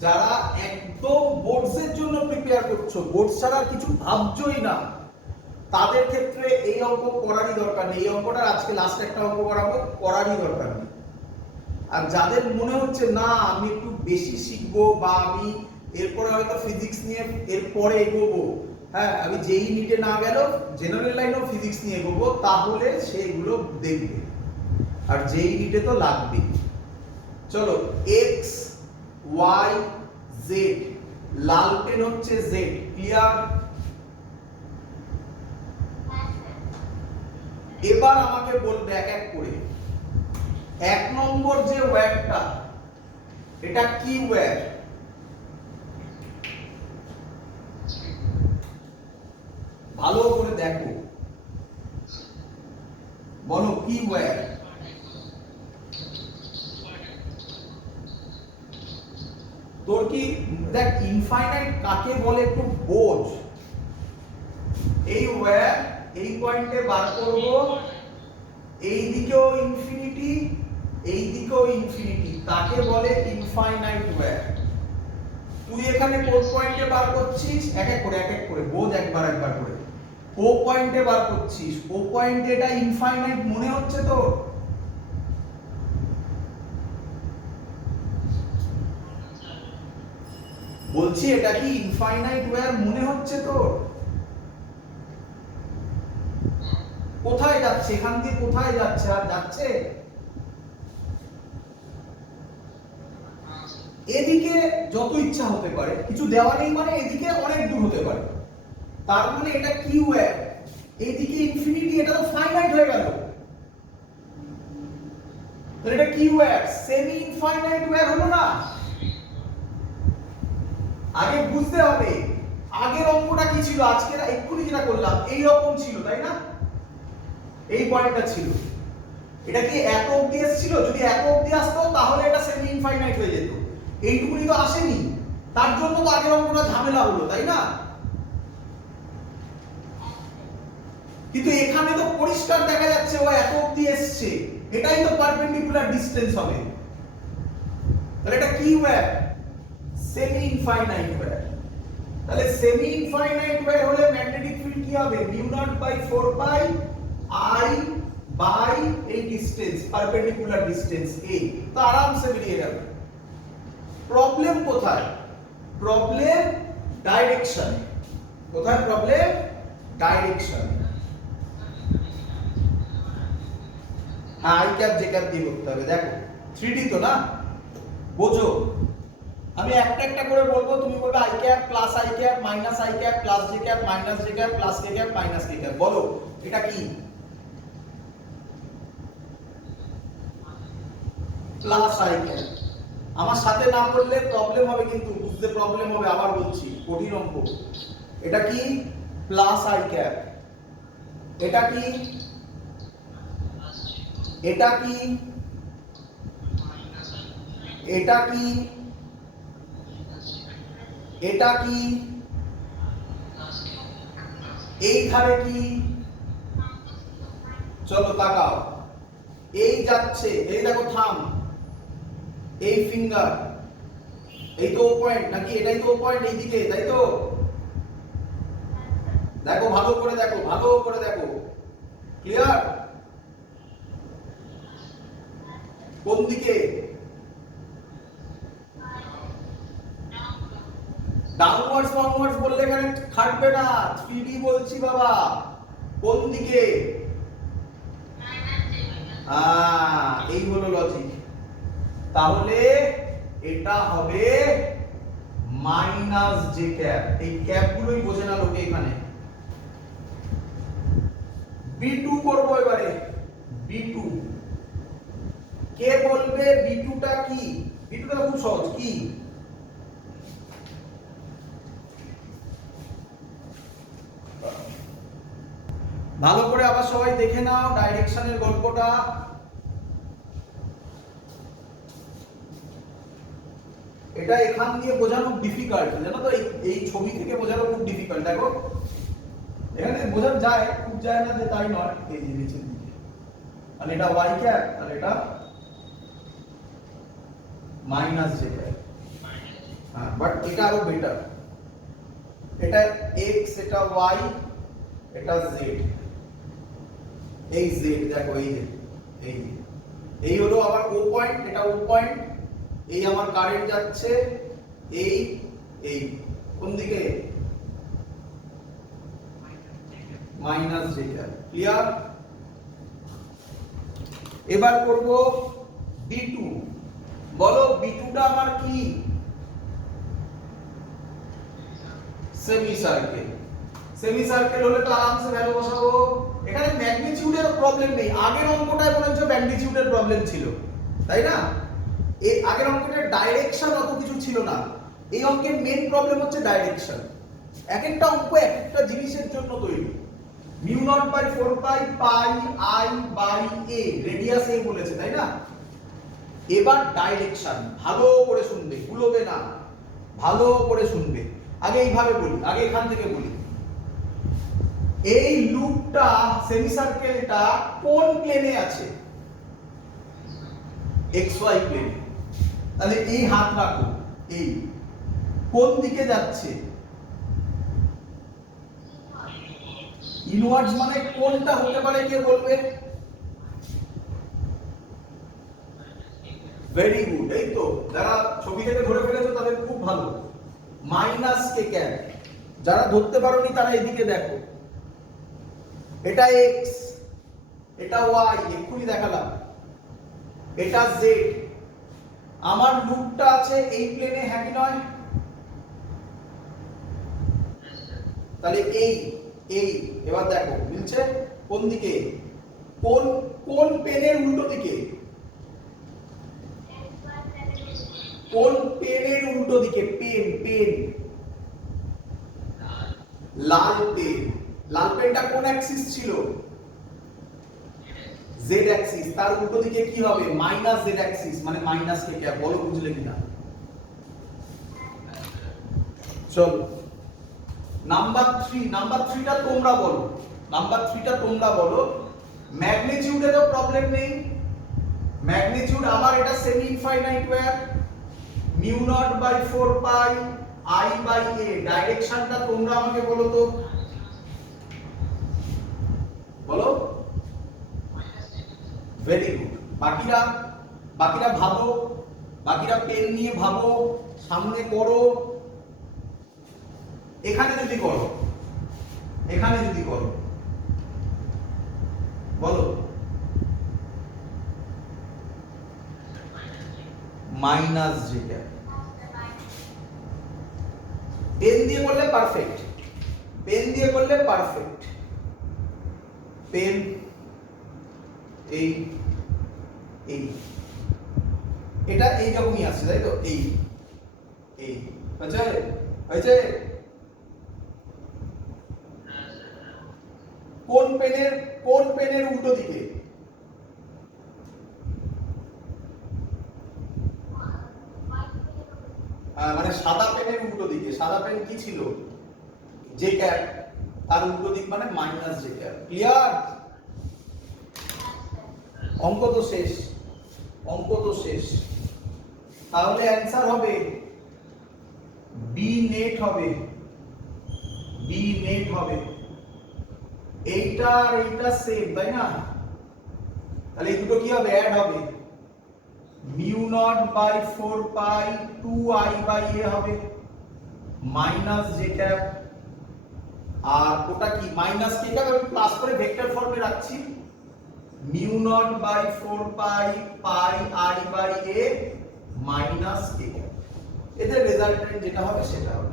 যারা একদম বোর্ডসের জন্য প্রিপেয়ার করছো, বোর্ড ছাড়া কিছু ভাবছোই না, তাদের ক্ষেত্রে এই অঙ্ক করারই দরকার নেই, এই অঙ্কটা আজকে লাস্ট একটা অঙ্ক করাবো, করারই দরকার নেই। আর যাদের মনে হচ্ছে না আমি একটু বেশি শিখবো, বা আমি এরপরে হয়তো ফিজিক্স নিয়ে এরপরে এগোবো, হ্যাঁ আমি যেই নিটে না গেলেও জেনারেল লাইনেও ফিজিক্স নিয়ে এগোবো, তাহলে সেগুলো দেখবে, আর যেই নিটে তো লাগবে। চলো এক্স ওয়াই জেড, লাল পেন হচ্ছে জেড, ক্লিয়ার, এবার আমাকে বলবে এক এক করে, এক নম্বর যে ওয়্যারটা, এটা কি ওয়্যার, ভালো করে দেখো, বলো কি ওয়্যার, তোর কি দেখ ইনফাইনাইট কাকে বলে একটু বোঝ, এই ওয়্যার এই পয়েন্টে বার করব, এই দিকেও ইনফিনিটি, এই দিকেও ইনফিনিটি, তাকে বলে ইনফাইনাইট ওয়্যার। তুই এখানে কোন পয়েন্টে বার করছিস, এক এক করে বোঝ, একবার একবার করে, ও পয়েন্টে বার করছিস, ও পয়েন্টে এটা ইনফাইনাইট মনে হচ্ছে তো, বলছি এটা কি ইনফাইনাইট ওয়্যার মনে হচ্ছে তো, কোথায় যাচ্ছে, এখান দিয়ে কোথায় যাচ্ছে, আর যাচ্ছে, এদিকে যত ইচ্ছা হতে পারে, কিছু দেওয়া নেই মানে এদিকে অনেক দূর হতে পারে, তার মানে এটা কি ওয়্যার, এইদিকে ইনফিনিটি, এটা তো ফাইনাইট হয়ে গেল, তাহলে এটা কি ওয়্যার, সেমি ইনফাইনাইট ওয়্যার হলো না। আগে বুঝতে হবে আগের অঙ্কটা কি ছিল, আজকে এক্ষুনি যেটা করলাম এই রকম ছিল, তাই না, এই পয়েন্টটা ছিল, এটা কি এত অবধি এসেছিল, যদি এত অবধি আসতো তাহলে এটা সেমি ইনফাইনাইট হয়ে যেত, এইটুকুনি তো আসেনি, তার জন্য তো আগের অঙ্কটা ঝামেলা হলো, তাই না, কিন্তু এখানে তো পরিষ্কার দেখা যাচ্ছে ও এত অবধি এসছে, এটাই তো পারপেন্ডিকুলার ডিসটেন্স হবে, তাহলে এটা কি ওয়্যার, সেমি ইনফাইনাইট ওয়্যার। তাহলে সেমি ইনফাইনাইট ওয়্যার হলে ম্যাগনেটিক ফিল্ড কি হবে, mu not by 4 pi I by এই ডিসটেন্স, পারপেন্ডিকুলার ডিসটেন্স a, তো আরামসে বেরিয়ে যাবে। প্রবলেম কোথায়, প্রবলেম ডাইরেকশন, কোথায় প্রবলেম, ডাইরেকশন, হ্যাঁ আই ক্যাপ জে ক্যাপ দিয়ে করতে হবে, দেখো 3D তো না, বোঝো, আমি একটা একটা করে বলবো, তুমি বলবে I cap plus I cap minus I cap plus J cap minus j cap plus K cap minus k cap, বলো এটা কি, প্লাস আই ক্যাপ, আমার সাথে না বললে প্রবলেম হবে, কিন্তু বুঝতে প্রবলেম হবে, আবার বলছি কঠিন অঙ্ক, এটা কি প্লাস আই ক্যাপ, এটা কি, এটা কি, এটা কি, এটা কি, এই ধারে কি, চলো তাকাও, এই যাচ্ছে, এই দেখো থাম, এই ফিঙ্গার, এই তো পয়েন্ট নাকি, এটাই তো পয়েন্ট এইদিকে, তাই তো? দেখো ভালো করে দেখো, ভালো করে দেখো, ক্লিয়ার? কোন দিকে? ডাউনওয়ার্ডস ডাউনওয়ার্ডস বললে এখানে খাটবে না, 3D বলছি বাবা। কোন দিকে? এই হলো লজিক। তাহলে এটা হবে মাইনাস জে ক্যাপ। এই ক্যাপ গুলোই বোঝে না লোকে এখানে। B2 করব এবারে। B2 কে বলবে B2 টা কি? B2 টা খুব সহজ। কি? ভালো করে আবার সবাই দেখে নাও ডাইরেকশনের গল্পটা। এটা এখান দিয়ে বোঝানো ডিফিকাল্ট, জানো তো? এই ছবি থেকে বোঝানো খুব ডিফিকাল্ট। দেখো এখানে বোঝানো যায়, খুব যায় না যে তাই নয়। এই যে নিচের দিকে, আর এটা y ক্যাপ, আর এটা মাইনাস জে ক্যাপ। হ্যাঁ, বাট এটা আরো বেটার। এটা x, এটা y, এটা z। এই z দেখো, এই যে এই হলো আবার ও পয়েন্ট, এটা ও পয়েন্ট। এই আমার কারেন্ট যাচ্ছে এই কোন দিকে? Minus j cap. ক্লিয়ার? এবার করব B2। বলো B2 টা আমার কি? Semi circle. সেমি সার্কেল হলে তো আরামসে ভ্যালু বসাবো। এখানে ম্যাগনিটিউডের প্রবলেম নেই। আগের অঙ্কটায় মনে হচ্ছে ম্যাগনিটিউডের প্রবলেম ছিল, তাই না? এই আগের অঙ্কের ডাইরেকশন অত কিছু ছিল না। এই অঙ্কের মেইন প্রবলেম হচ্ছে ডাইরেকশন। এক একটা অঙ্ক এক একটা জিনিসের জন্য তৈরি। Mu not by 4 pi pi I by a, radius a বলেছে, তাই না? এবার ডাইরেকশন ভালো করে শুনবে, ভুলবে না, ভালো করে শুনবে। আগে এইভাবে বলি, আগে এখান থেকে বলি। এই লুপটা, সেমি সার্কেলটা কোন প্লেনে আছে? xy প্লেনে। তাহলে এই হাত রাখো, এই কোন দিকে যাচ্ছে? ইনওয়ার্ডস মানে কোনটা হতে পারে কে বলবে? ভেরি গুড, এই তো। যারা ছবি থেকে ধরে ফেলেছো তাদের খুব ভালো। Minus k cap. যারা ধরতে পারোনি তারা এদিকে দেখো। এটা x, এটা y, এক্ষুনি দেখালাম। এটা z। আমার লুপটা আছে এই প্লেনে, হ্যাঁ কি নয়? তাহলে এই এবার দেখো মিলছে কোন দিকে? কোন কোন পেনের উল্টো দিকে? কোন পেনের উল্টো দিকে? পেন লাল পেন। লাল পেনটা কোন অ্যাক্সিস ছিল? Z Axis. তার উল্টো দিকে কি হবে? মাইনাস জেড অ্যাক্সিস, মানে মাইনাস কে ক্যাপ। বলো বুঝলে কিনা? চলো নাম্বার 3টা তোমরা বলো। নাম্বার 3টা তোমরা বলো। ম্যাগনিটিউডেরও প্রবলেম নেই। ম্যাগনিটিউড আমার এটা semi infinite wire, mu not by 4 pi I by a. ডাইরেকশনটা তোমরা আমাকে বলো তো, বলো। Very good. বাকিরা ভাবো, বাকিরা পেন নিয়ে ভাবো, সামনে করো। এখানে যদি করো, বলো। Minus j cap. পেন দিয়ে করলে পারফেক্ট, পেন এই এটা এই রকমই আসছে, তাই তো? এই হয়েছে। কোন পেনের উল্টো দিকে? মানে সাদা পেনের উল্টো দিকে। সাদা পেন কি ছিল? J cap. তার উল্টো দিক মানে মাইনাস জে ক্যাপ। ক্লিয়ার? অঙ্ক তো শেষ, অঙ্ক তো শেষ। তাহলে অ্যান্সার হবে বি নেট হবে, বি নেট হবে। এইটা আর এইটা সেম, তাই না? তাহলে এই দুটো কি হবে? অ্যাড হবে। Mu not by 4 pi 2i by a হবে মাইনাস জে ক্যাপ, আর ওটা কি মাইনাস কে ক্যাপ আমি প্লাস করে ভেক্টর ফর্মে রাখছি, mu not by 4 pi pi i by a minus k cap. এদের রেজাল্টেন্ট যেটা হবে সেটা হবে।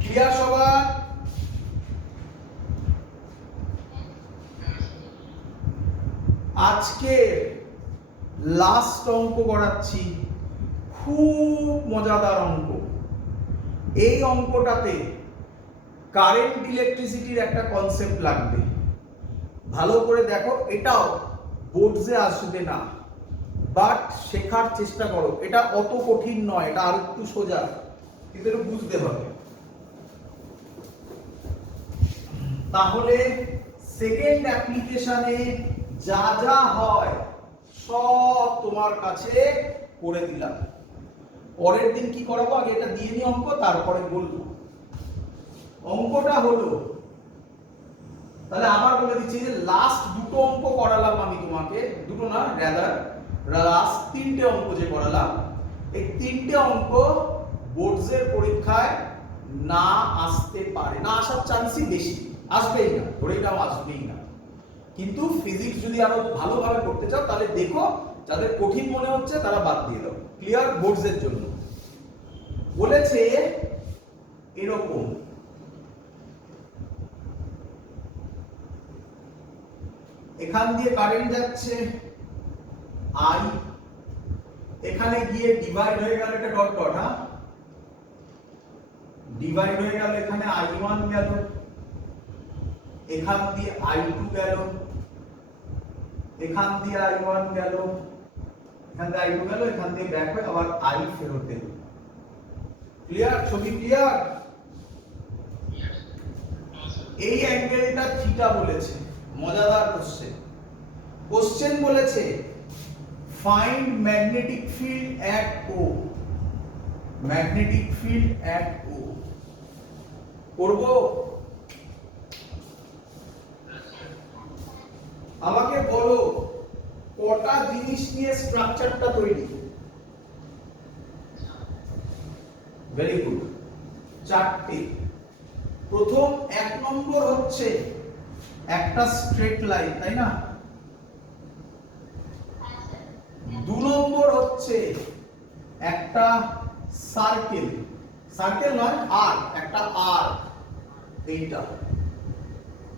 ক্লিয়ার সবার? আজকে লাস্ট অঙ্ক করাচ্ছি, খুব মজাদার অঙ্ক। এই অঙ্কটাতে কারেন্ট ইলেকট্রিসিটির একটা কনসেপ্ট লাগবে, ভালো করে দেখো। এটাও বোর্ডসে আসবে না, বাট শেখার চেষ্টা করো। এটা অত কঠিন নয়, এটা আর একটু সোজা, কিন্তু এটা বুঝতে হবে। তাহলে সেকেন্ড অ্যাপ্লিকেশনে যা যা হয় সব তোমার কাছে করে দিলাম। পরের দিন কি করাবো আগে এটা দিয়ে নি অঙ্ক, তারপরে বলবো। অঙ্কটা হলো, তাহলে আবার বলে দিচ্ছি যে লাস্ট দুটো অঙ্ক করালাম আমি তোমাকে, দুটো না রাদার লাস্ট তিনটে অঙ্ক যে করালাম, এই তিনটে অঙ্ক বোর্ডসের পরীক্ষায় না আসতে পারে, না আসার চান্সই বেশি, আসবেই না, ধরেই নাও আসবেই না। কিন্তু ফিজিক্স যদি আরো ভালোভাবে করতে চাও তাহলে দেখো, যাদের কঠিন মনে হচ্ছে তারা বাদ দিয়ে দাও। ক্লিয়ার? বোর্ডসের জন্য বলেছে এরকম, এখান দিয়ে কারেন্ট যাচ্ছে আই, এখানে গিয়ে ডিভাইড হয়ে গেল, এটা ডট ডট, হ্যাঁ ডিভাইড হয়ে গেল, এখানে i1 গেল, এখান দিয়ে i2 গেল, এখান দিয়ে i1 গেল, এখান দিয়ে i2 গেল, এখান দিয়ে ব্যাক হয়ে আবার i ফেরত এলো। ক্লিয়ার? ছবি ক্লিয়ার? এই অ্যাঙ্গেলটা থিটা বলেছে, মজাদার কোশ্চেন। কোশ্চেন বলেছে find magnetic field at O, magnetic field at O করব। আমাকে বলো কটা জিনিস নিয়ে স্ট্রাকচারটা তৈরি? ভেরি গুড, চারটে। প্রথম এক নম্বর হচ্ছে একটা স্ট্রেট লাইন, তাই না? দু নম্বর হচ্ছে একটা সার্কেল, সার্কেল নয় আর একটা আর, এইটা।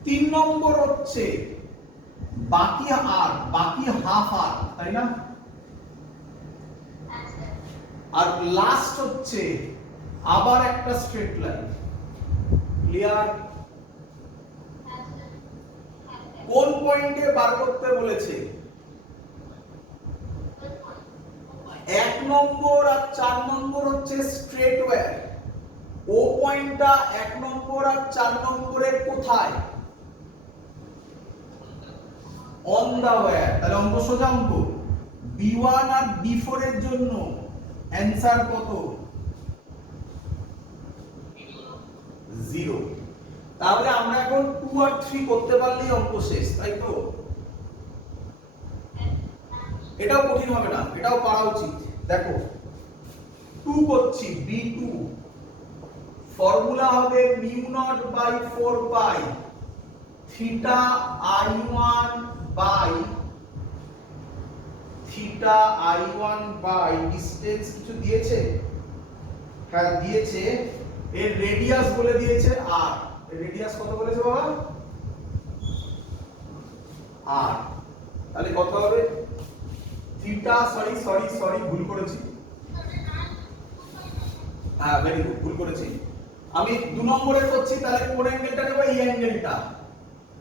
তিন নম্বর হচ্ছে বাকি আর, বাকি হাফ আর, তাই না? আর লাস্ট হচ্ছে আবার একটা স্ট্রেট লাইন। ক্লিয়ার? কোন পয়েন্টে বার করতে বলেছে? এক নম্বর আর 4 নম্বর হচ্ছে স্ট্রেট ওয়্যার। ও পয়েন্টটা 1 নম্বর আর 4 নম্বরের কোথায়? On the wire. তাহলে অঙ্ক সোজা অঙ্ক। B1 আর B4 এর জন্য অ্যানসার কত? 0। তাহলে আমরা এখন 2 আর 3 করতে পারলেই অঙ্ক শেষ, তাই তো? এটাও কঠিন হবে না, এটাও পারা উচিত। দেখো 2 করছি, B2 ফর্মুলা হবে mu not by 4 pi theta I1 by theta I1 by distance কিছু দিয়েছে? হ্যাঁ দিয়েছে। এর রেডিয়াস বলে দিয়েছে r। এর রেডিয়াস কত বলেছে বাবা? r। তাহলে কত হবে? থিটা সরি ভুল করেছি। হ্যাঁ ভেরি গুড, ভুল করেছি। আমি 2 নম্বরে করছি, তাহলে কোন অ্যাঙ্গেলটা নেব? এই অ্যাঙ্গেলটা।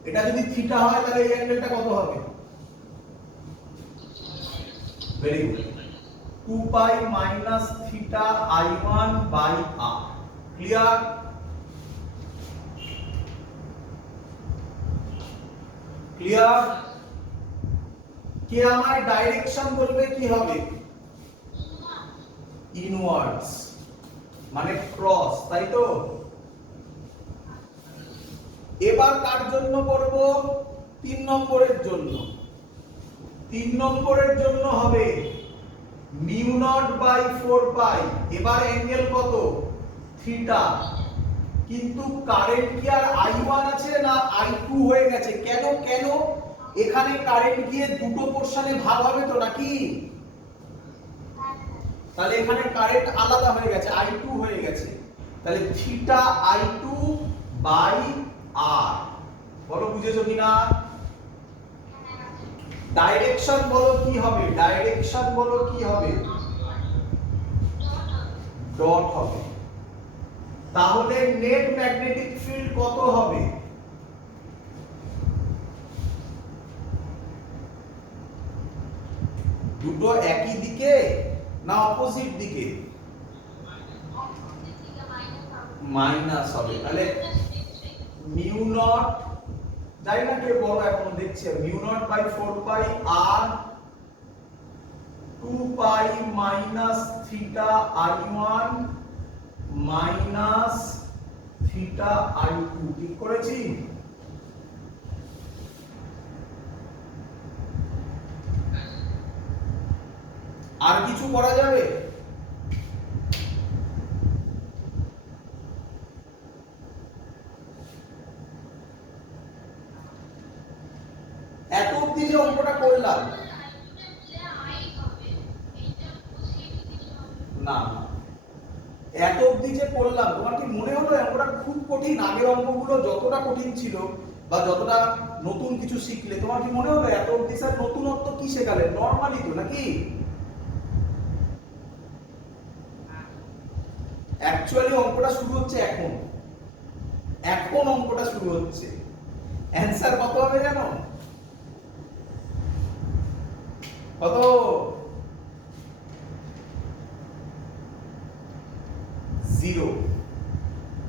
এটা যদি থিটা হয় তাহলে এই অ্যাঙ্গেলটা কত হবে? Very good, 2 pi minus theta I1 by r। Clear? Clear? কে আমায় ডাইরেকশন বলবে কি হবে? ইনওয়ার্ডস, মানে ক্রস, তাই তো? এবার কার জন্য করব? 3 নম্বরের জন্য। 3 নম্বরের জন্য হবে মিউ নট বাই 4 পাই। এবার অ্যাঙ্গেল কত? থিটা। কিন্তু কারেন্ট কি আর I1 আছে না I2 হয়ে গেছে? কেন কেন? এখানে কারেন্ট গিয়ে দুটো পোরশনে ভাগ হবে তো নাকি? তাহলে এখানে কারেন্ট আলাদা হয়ে গেছে, I2 হয়ে গেছে। তাহলে থিটা I2 বাই R। বলো বুঝেছো কিনা? ডাইরেকশন বলো কি হবে? ডাইরেকশন বলো কি হবে? ডট হবে। তাহলে নেট ম্যাগনেটিক ফিল্ড কত হবে? দুটো একই দিকে না অপোজিট দিকে? মাইনাস হবে। তাহলে মিউ নট, জানি না কে বড় এখনো দেখছে, মিউ নট বাই 4 পাই আর 2 pi minus theta I1 minus theta I2। ঠিক করেছি? আর কিছু করা যাবে? এত অবধি যে অঙ্কটা করলাম, না না, এত অবধি যে করলাম, তোমার কি মনে হলো অঙ্কটা খুব কঠিন? আগের অঙ্কগুলো যতটা কঠিন ছিল বা যতটা নতুন কিছু শিখলে, তোমার কি মনে হলো এত অবধি স্যার নতুনত্ব কি শেখালেন? নরমালি তো নাকি? অ্যাকচুয়ালি অঙ্কটা শুরু হচ্ছে এখন। এখন অঙ্কটা শুরু হচ্ছে। অ্যানসার কত হবে জানো? কত? 0।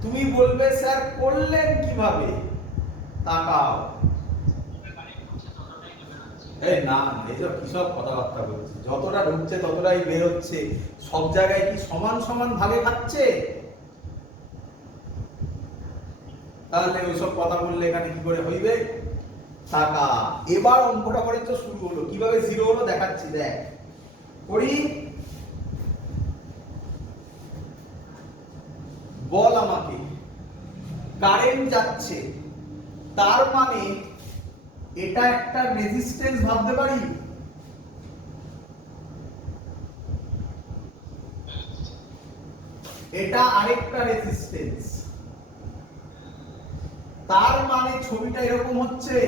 তুমি বলবে স্যার করলেন কিভাবে? তাকাও। এই না না, এইসব কি সব কথাবার্তা বলছে? যতটা ঢুকছে ততটাই বের হচ্ছে। সব জায়গায় কি সমান সমান ভাগে খাচ্ছে? তাহলে ওইসব কথা বললে এখানে কি করে হইবে? টাকা। এবার অঙ্কটা পর্যন্ত শুরু হলো। কিভাবে 0 হলো দেখাচ্ছি, দেখ। করি, বল আমাকে কারেন্ট যাচ্ছে, তার মানে এটা একটা রেজিস্ট্যান্স ভাবতে পারি? এটা আরেকটা রেজিস্ট্যান্স। তার মানে ছবিটা এরকম হচ্ছে।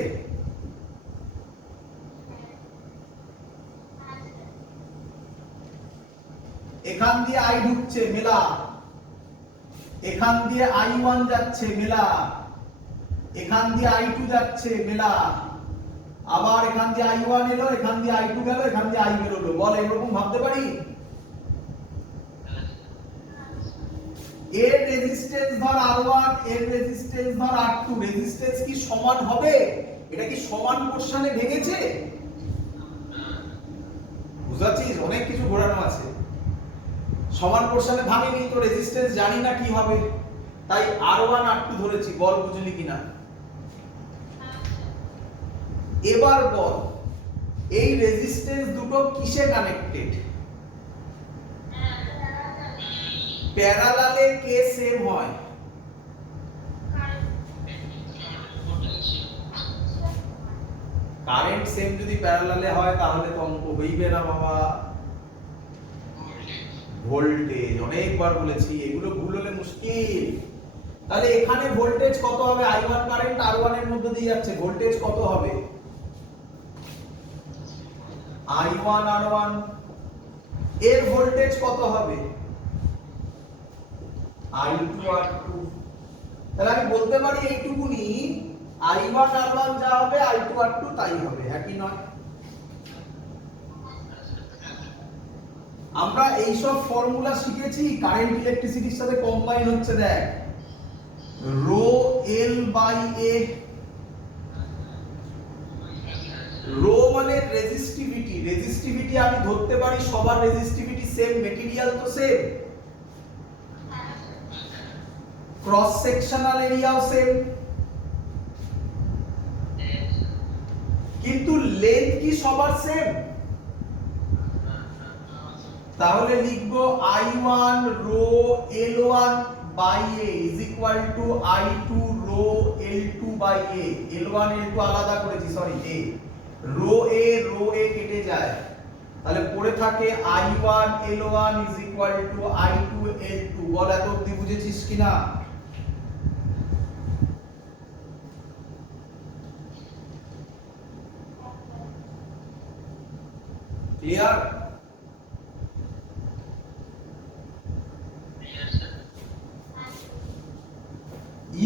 এখান দিয়ে I ঢুকছে, মেলা। এখান দিয়ে I1 যাচ্ছে, মেলা। এখান দিয়ে I2 যাচ্ছে, মেলা। আবার এখান দিয়ে I1 এলো, এখান দিয়ে I2 গেল, এখান দিয়ে I বেরোলো। বল এরকম ভাবতে পারি? এর রেজিস্ট্যান্স ধর R1, এর রেজিস্ট্যান্স ধর R2। রেজিস্ট্যান্স কি সমান হবে? এটা কি সমান পোরশনে ভেঙেছে? বুঝাচ্ছিস? অনেক কিছু ঘোরানো আছে। সমান পোরশনে ভাঙেনি তো রেজিস্ট্যান্স জানি না কি হবে, তাই R1 R2 ধরেছি। বল বুঝলি কিনা? এবার বল এই রেজিস্ট্যান্স দুটো কিসে কানেক্টেড? প্যারালালে কে সেম হয়? কারেন্ট সেম যদি প্যারালালে হয় তাহলে তো অঙ্ক হইবে না বাবা। ভোল্টেজ অনেকবার বলেছি, এগুলো ভুল হলে মুশকিল। তাহলে এখানে ভোল্টেজ কত হবে? I1 কারেন্ট R1 এর মধ্যে দিয়ে যাচ্ছে, ভোল্টেজ কত হবে? I1 R1। এর ভোল্টেজ কত হবে? I2 R2। তাহলে আমি বলতে পারি এইটুকুনি, I1 R1 যা হবে I2 R2 তাই হবে, একই নয়? আমরা এইসব ফর্মুলা শিখেছি, কারেন্ট ইলেকট্রিসিটির সাথে কম্বাইন হচ্ছে। দেখ, rho L by A, rho মানে রেজিস্টিভিটি, রেজিস্টিভিটি আমি ধরতে পারি সবার রেজিস্টিভিটি সেম, মেটেরিয়াল তো সেম, ক্রস সেকশনাল এরিয়াও সেম, কিন্তু লেন্থ কি সবার সেম? তাহলে লিখবো I1 rho L1 by A is equal to I2 rho L2 by A। L1 L2 আলাদা করেছি, সরি A, রো A কেটে যায়, তাহলে পড়ে থাকে I1 L1 is equal to I2 L2। বল এত অবধি বুঝেছিস কিনা? Clear?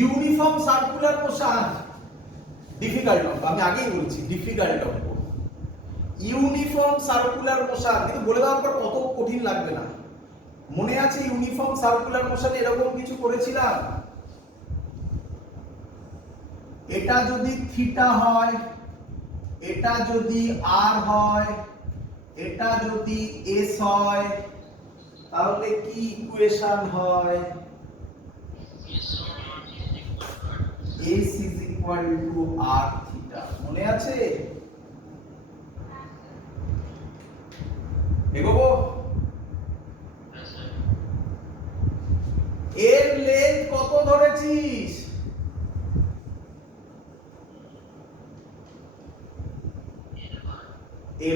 Uniform circular motion difficult অঙ্ক, আমি আগেই বলছি ডিফিকাল্ট অঙ্ক। ইউনিফর্ম সার্কুলার মোশন কিন্তু বলে দেওয়ার পর কত কঠিন লাগবে না। মনে আছে ইউনিফর্ম সার্কুলার মোশন এরকম কিছু করেছিলাম, এটা যদি থিটা হয়, এটা যদি আর হয়, এটা যদি এস হয়, তাহলে কি ইকুয়েশন হয়? S is equal to r theta। মনে আছে? এগোবো? এর লেন্থ কত ধরেছিস?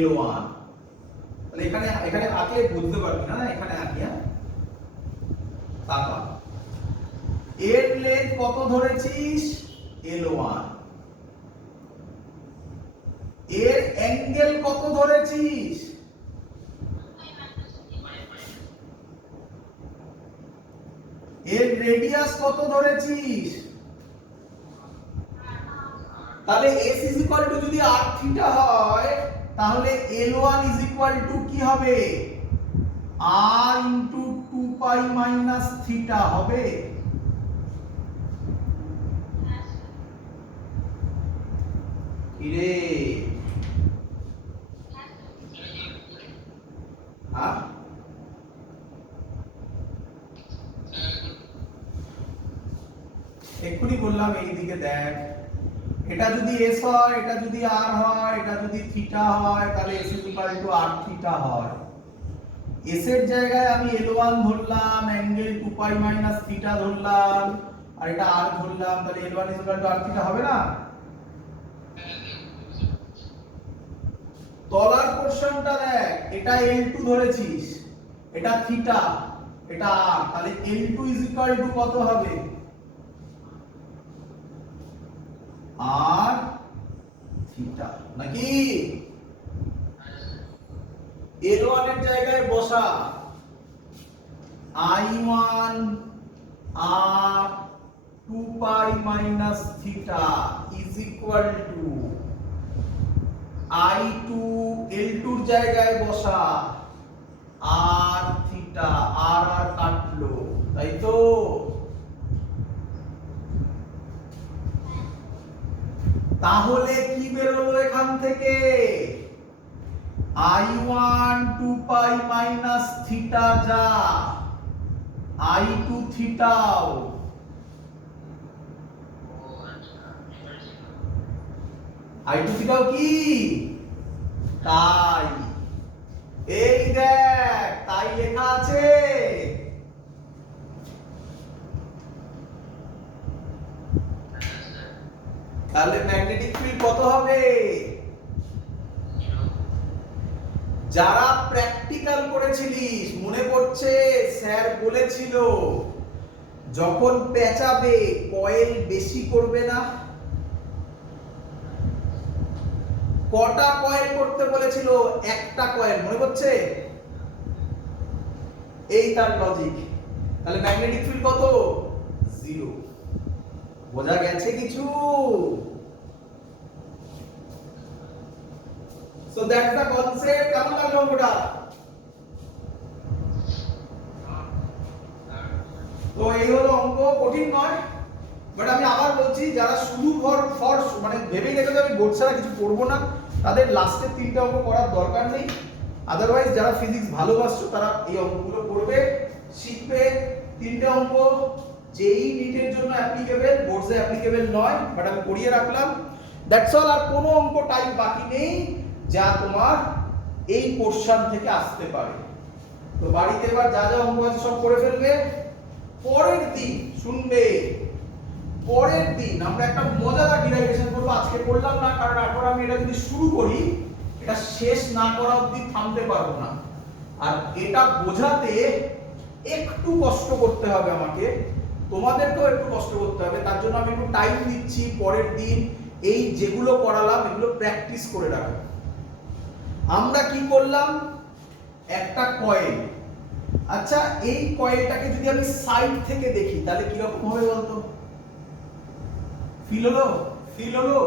L1। তাহলে এখানে আঁকলে বুঝতে পারবি না, এখানে আঁকি, হ্যাঁ তাকা। এর লেন্থ কত ধরেছিস? L1। এর অ্যাঙ্গেল কত ধরেছিস? এর রেডিয়াস কত ধরেছিস? তাহলে S is equal to যদি r থিটা হয়, তাহলে L1 is equal to কি হবে? r into 2 pi minus theta হবে। কিরে হ্যাঁ, এক্ষুনি বললাম এইদিকে দেখ, এটা যদি s হয়, এটা যদি r হয়, এটা যদি থিটা হয়, তাহলে s is equal to r theta হয়। s এর জায়গায় আমি L1 ধরলাম, অ্যাঙ্গেল 2 pi minus থিটা ধরলাম, আর এটা r ধরলাম, তাহলে L1 is equal to r theta হবে না? তলার পোরশনটা দেখ, এটা L2 ধরেছিস, এটা থিটা, এটা r, তাহলে L2 is equal to কত হবে? r থিটা নাকি? L1 এর জায়গায় বসা, I1 r 2 pi minus theta is equal to I2 L2 এর জায়গায় বসা, r থিটা, r আর কাটলো, তাই তো? তাহলে কি বেরোলো এখান থেকে? I1 2 pi minus theta যা, I2 থিটাও, I2 থিটাও কি তাই? এই দেখ তাই লেখা আছে। তাহলে ম্যাগনেটিক ফিল্ড কত হবে? যারা প্র্যাকটিক্যাল করেছিলিস মনে পড়ছে স্যার বলেছিল যখন পেঁচাবে কয়েল বেশি করবে না। কটা কয়েল করতে বলেছিল? একটা কয়েল, মনে পড়ছে? এই তার লজিক। তাহলে ম্যাগনেটিক ফিল্ড কত? 0। বোঝা গেছে কিছু? So that's the concept. কেমন লাগলো অঙ্কটা? তো এই হলো অঙ্ক, কঠিন নয়, বাট আমি আবার বলছি যারা শুধু ফর মানে ভেবেই রেখে আমি বোর্ড ছাড়া কিছু পড়বো না, তাদের লাস্টের তিনটা অঙ্ক করার দরকার নেই। আদারওয়াইজ যারা ফিজিক্স ভালোবাসছো তারা এই অঙ্কগুলো করবে, শিখবে। তিনটে অঙ্ক যেই নিটের জন্য অ্যাপ্লিকেবল, বোর্ডসে অ্যাপ্লিকেবল নয়, বাট আমি পড়িয়ে রাখলাম। That's all. আর কোনো অঙ্ক টাইপ বাকি নেই যা তোমার এই পোরশন থেকে আসতে পারে। তো বাড়িতে এবার যা যা অঙ্ক আছে সব করে ফেলবে। পরের দিন শুনবে, পরের দিন আমরা একটা মজাদার ডিরাইভেশন করব। আজকে করলাম না, কারণ এখন আমি এটা যদি শুরু করি এটা শেষ না করা অবধি থামতে পারবো না। আর এটা বোঝাতে একটু কষ্ট করতে হবে আমাকে, তোমাদেরকেও একটু কষ্ট করতে হবে। তার জন্য আমি একটু টাইম দিচ্ছি। পরের দিন এই যেগুলো করালাম এগুলো প্র্যাকটিস করে রাখো। আমরা কি করলাম, একটা কয়েল। আচ্ছা, এই কয়েলটাকে যদি আমি সাইড থেকে দেখি তাহলে কি রকম হবে বলতো? ফিল হলো? ফিল হলো?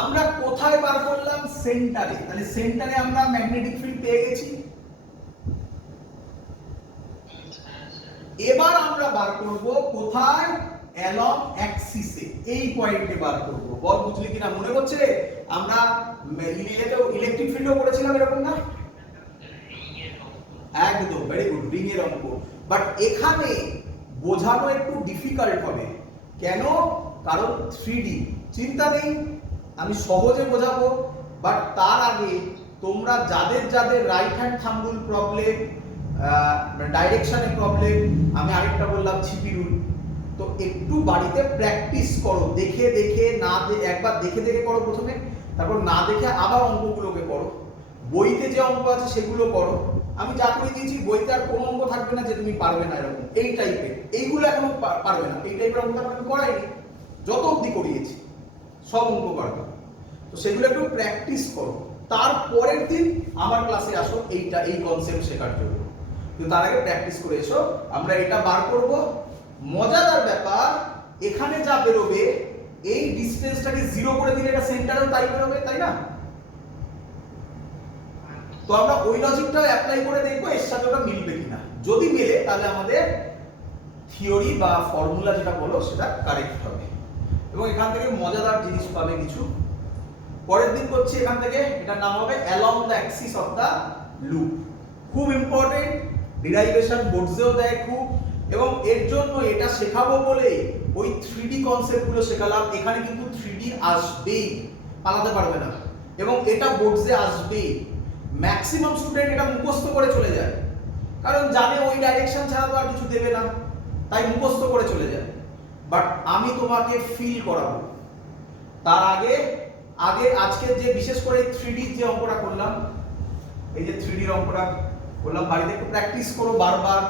আমরা কোথায় বার করলাম? সেন্টারে। তাহলে সেন্টারে আমরা ম্যাগনেটিক ফিল্ড পেয়ে গেছি। এবার আমরা বার করব কোথায়? অ্যালং অ্যাক্সিসে, এই পয়েন্টে বার করব। বল বুঝলি কিনা? মনে হচ্ছে আমরা ইলেকট্রিক ফিল্ডও করেছিলাম এরকম না? একদম, ভেরি গুড, রিং এর অঙ্ক। বাট এখানে বোঝানো একটু ডিফিকাল্ট হবে। কেন? কারণ 3D। চিন্তা নেই, আমি সহজে বোঝাবো। বাট তার আগে তোমরা যাদের যাদের right hand thumb rule problem, ডাইরেকশনে প্রবলেম, আমি আরেকটা বললাম ছিপি রুল, তো একটু বাড়িতে প্র্যাকটিস করো। দেখে দেখে না, একবার দেখে দেখে করো প্রথমে, তারপর না দেখে আবার অঙ্কগুলোকে করো। বইতে যে অঙ্ক আছে সেগুলো করো। আমি যা করে দিয়েছি বইতে আর কোনো অঙ্ক থাকবে না যে তুমি পারবে না এরকম, এই টাইপের। এইগুলো এখনো পারবে না, এই টাইপের অঙ্ক আমি করাইনি। যত অবধি করিয়েছি সব অঙ্ক পারবে। তো সেগুলো একটু প্র্যাকটিস করো। তারপরের দিন আমার ক্লাসে আসো এইটা, এই কনসেপ্ট শেখার জন্য। কিন্তু তার আগে প্র্যাকটিস করে এসো। আমরা এটা বার করব। মজাদার ব্যাপার, এখানে যা বেরোবে এই ডিসটেন্সটাকে 0 করে দিলে এটা সেন্টারেও তাই বেরোবে, তাই না? তো আমরা ওই লজিকটাও অ্যাপ্লাই করে দেখবো এর সাথে ওটা মিলবে কিনা। যদি মেলে তাহলে আমাদের থিওরি বা ফর্মুলা যেটা বলো সেটা কারেক্ট হবে এবং এখান থেকে মজাদার জিনিস পাবে কিছু। পরের দিন করছি এখান থেকে, এটার নাম হবে along the Axis of the loop. খুব ইম্পর্টেন্ট, ডিরাইভেশন বোর্ডসেও দেয় খুব। এবং এর জন্য এটা শেখাবো বলে ওই 3D কনসেপ্ট গুলো শেখালাম। এখানে কিন্তু 3D আসবেই, পালাতে পারবে না। এবং এটা বোর্ডসে আসবেই। ম্যাক্সিমাম স্টুডেন্ট এটা মুখস্থ করে চলে যায়, কারণ জানে ওই ডাইরেকশন ছাড়া তো আর কিছু দেবে না, তাই মুখস্থ করে চলে যায়। বাট আমি তোমাকে ফিল করাবো। তার আগে আজকে যে বিশেষ করে 3D যে অঙ্কটা করলাম, এই যে 3D অঙ্কটা করলাম, বাড়িতে একটু প্র্যাকটিস করো, বারবার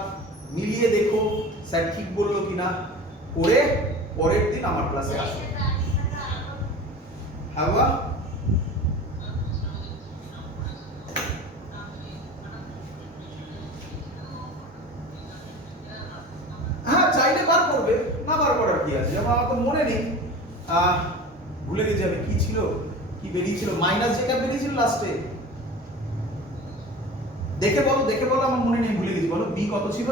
মিলিয়ে দেখো স্যার ঠিক বললো কিনা, করে পরের দিন আমার ক্লাসে আসো। হ্যাঁ, চাইলে বার করবে, না বার করার কি আছে? যেমন আমার তো মনে নেই, ভুলে গেছি আমি কি ছিল, কি বেরিয়েছিল, মাইনাস যেটা বেরিয়েছিল লাস্টে। দেখে বলো, আমার মনে নেই, ভুলে গেছি। বলো বি কত ছিল?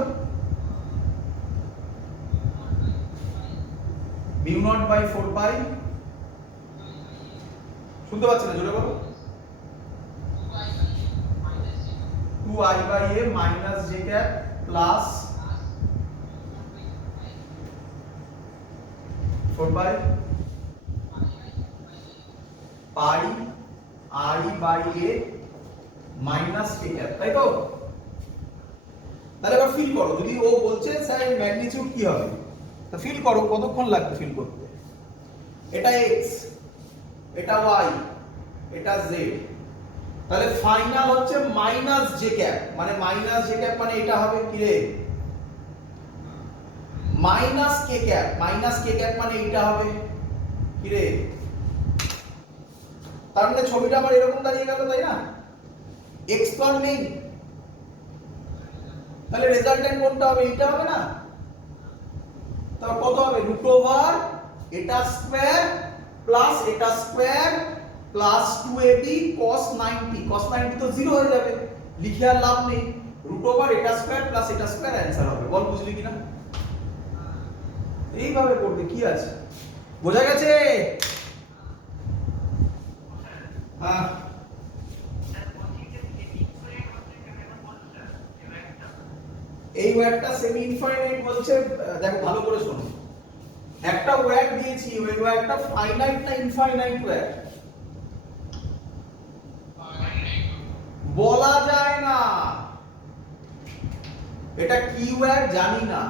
μ0/4π, শুনতে পাচ্ছি না, জোরে বলো। 2i/a minus j cap plus 4/π i/a minus k cap, তাই তো? তাহলে এবার ফিল করো। যদি ও বলছে স্যার ম্যাগনিটিউড কি হবে, তো ফিল করো কতক্ষণ লাগবে ফিল করতে। এটা x, এটা y, এটা z। তাহলে ফাইনাল হচ্ছে মাইনাস j ক্যাপ, মানে মাইনাস j ক্যাপ মানে এটা হবে কি রে? Minus k cap, minus k cap মানে এটা হবে কি রে? তার মানে ছবিটা আমার এরকম দাঁড়িয়ে গেল, তাই না? x তো আর নেই, তাহলে রেজাল্টেন্ট কোনটা হবে? এটা হবে না? তাহলে কত হবে? রুট ওভার এটা স্কয়ার প্লাস এটা square plus 2ab cos 90। cos 90 তো 0 হয়ে যাবে, লিখে আর লাভ নেই। রুট ওভার এটা স্কয়ার প্লাস এটা স্কয়ার অ্যানসার হবে। বল বুঝলি কিনা? এইভাবে করবে, কি আছে? বোঝা গেছে? হ্যাঁ এই ওয়্যারটা সেমি ইনফাইনাইট বলছে। দেখো ভালো করে শোনো, একটা ওয়্যার দিয়েছি, ওই ওয়্যারটা ফাইনাইট না ইনফাইনাইট ওয়্যার বলা যায় না। এটা কি ওয়্যার জানি না,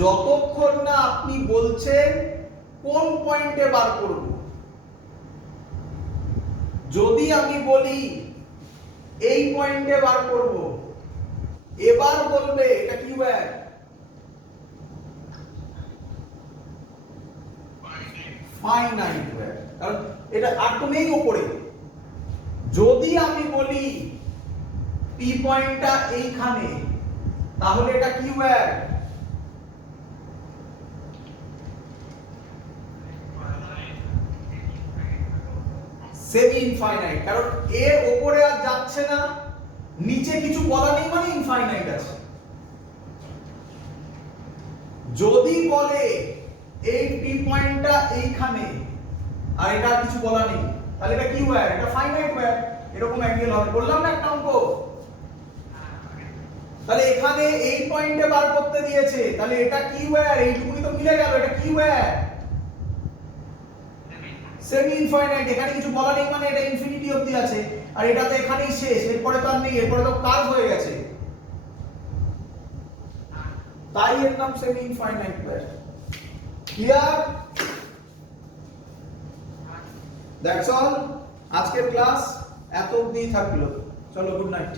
যতক্ষণ না আপনি বলছেন কোন পয়েন্টে বার করব। যদি আমি বলি এই পয়েন্টে বার করব, এবার বলবে এটা কি ওয়্যার, ফাইনাইট ওয়্যার, কারণ এটা আর তো নেই উপরে। যদি আমি বলি পি পয়েন্টটা এইখানে, তাহলে এটা কি ওয়্যার, সেমি ইনফাইনাইট, কারণ এর উপরে আর যাচ্ছে না, নিচে কিছু বলা নেই মানে ইনফাইনাইট আছে। যদি বলে এই পি পয়েন্টটা এইখানে আর এটা কিছু বলা নেই, তাহলে এটা কি ওয়্যার, এটা ফাইনাইট ওয়্যার। এরকম অ্যাঙ্গেল হবে, বললাম না একটা অঙ্ক। তাহলে এখানে এই পয়েন্টে বার করতে দিয়েছে, তাহলে এটা কি ওয়্যার, এইটুকুই তো মিলে গেল, এটা কি ওয়্যার, সেমি ইনফাইনাইট। এখানে কিছু বলা নেই মানে এটা ইনফিনিটি অবধি আছে, আর এটা তো এখানেই শেষ, এরপরে তো আর নেই, এরপরে তো কার্ভ হয়ে গেছে, তাই এর নাম semi infinite wire. Clear? That's all, আজকের ক্লাস এত অবধি থাকলো। চলো, গুড নাইট।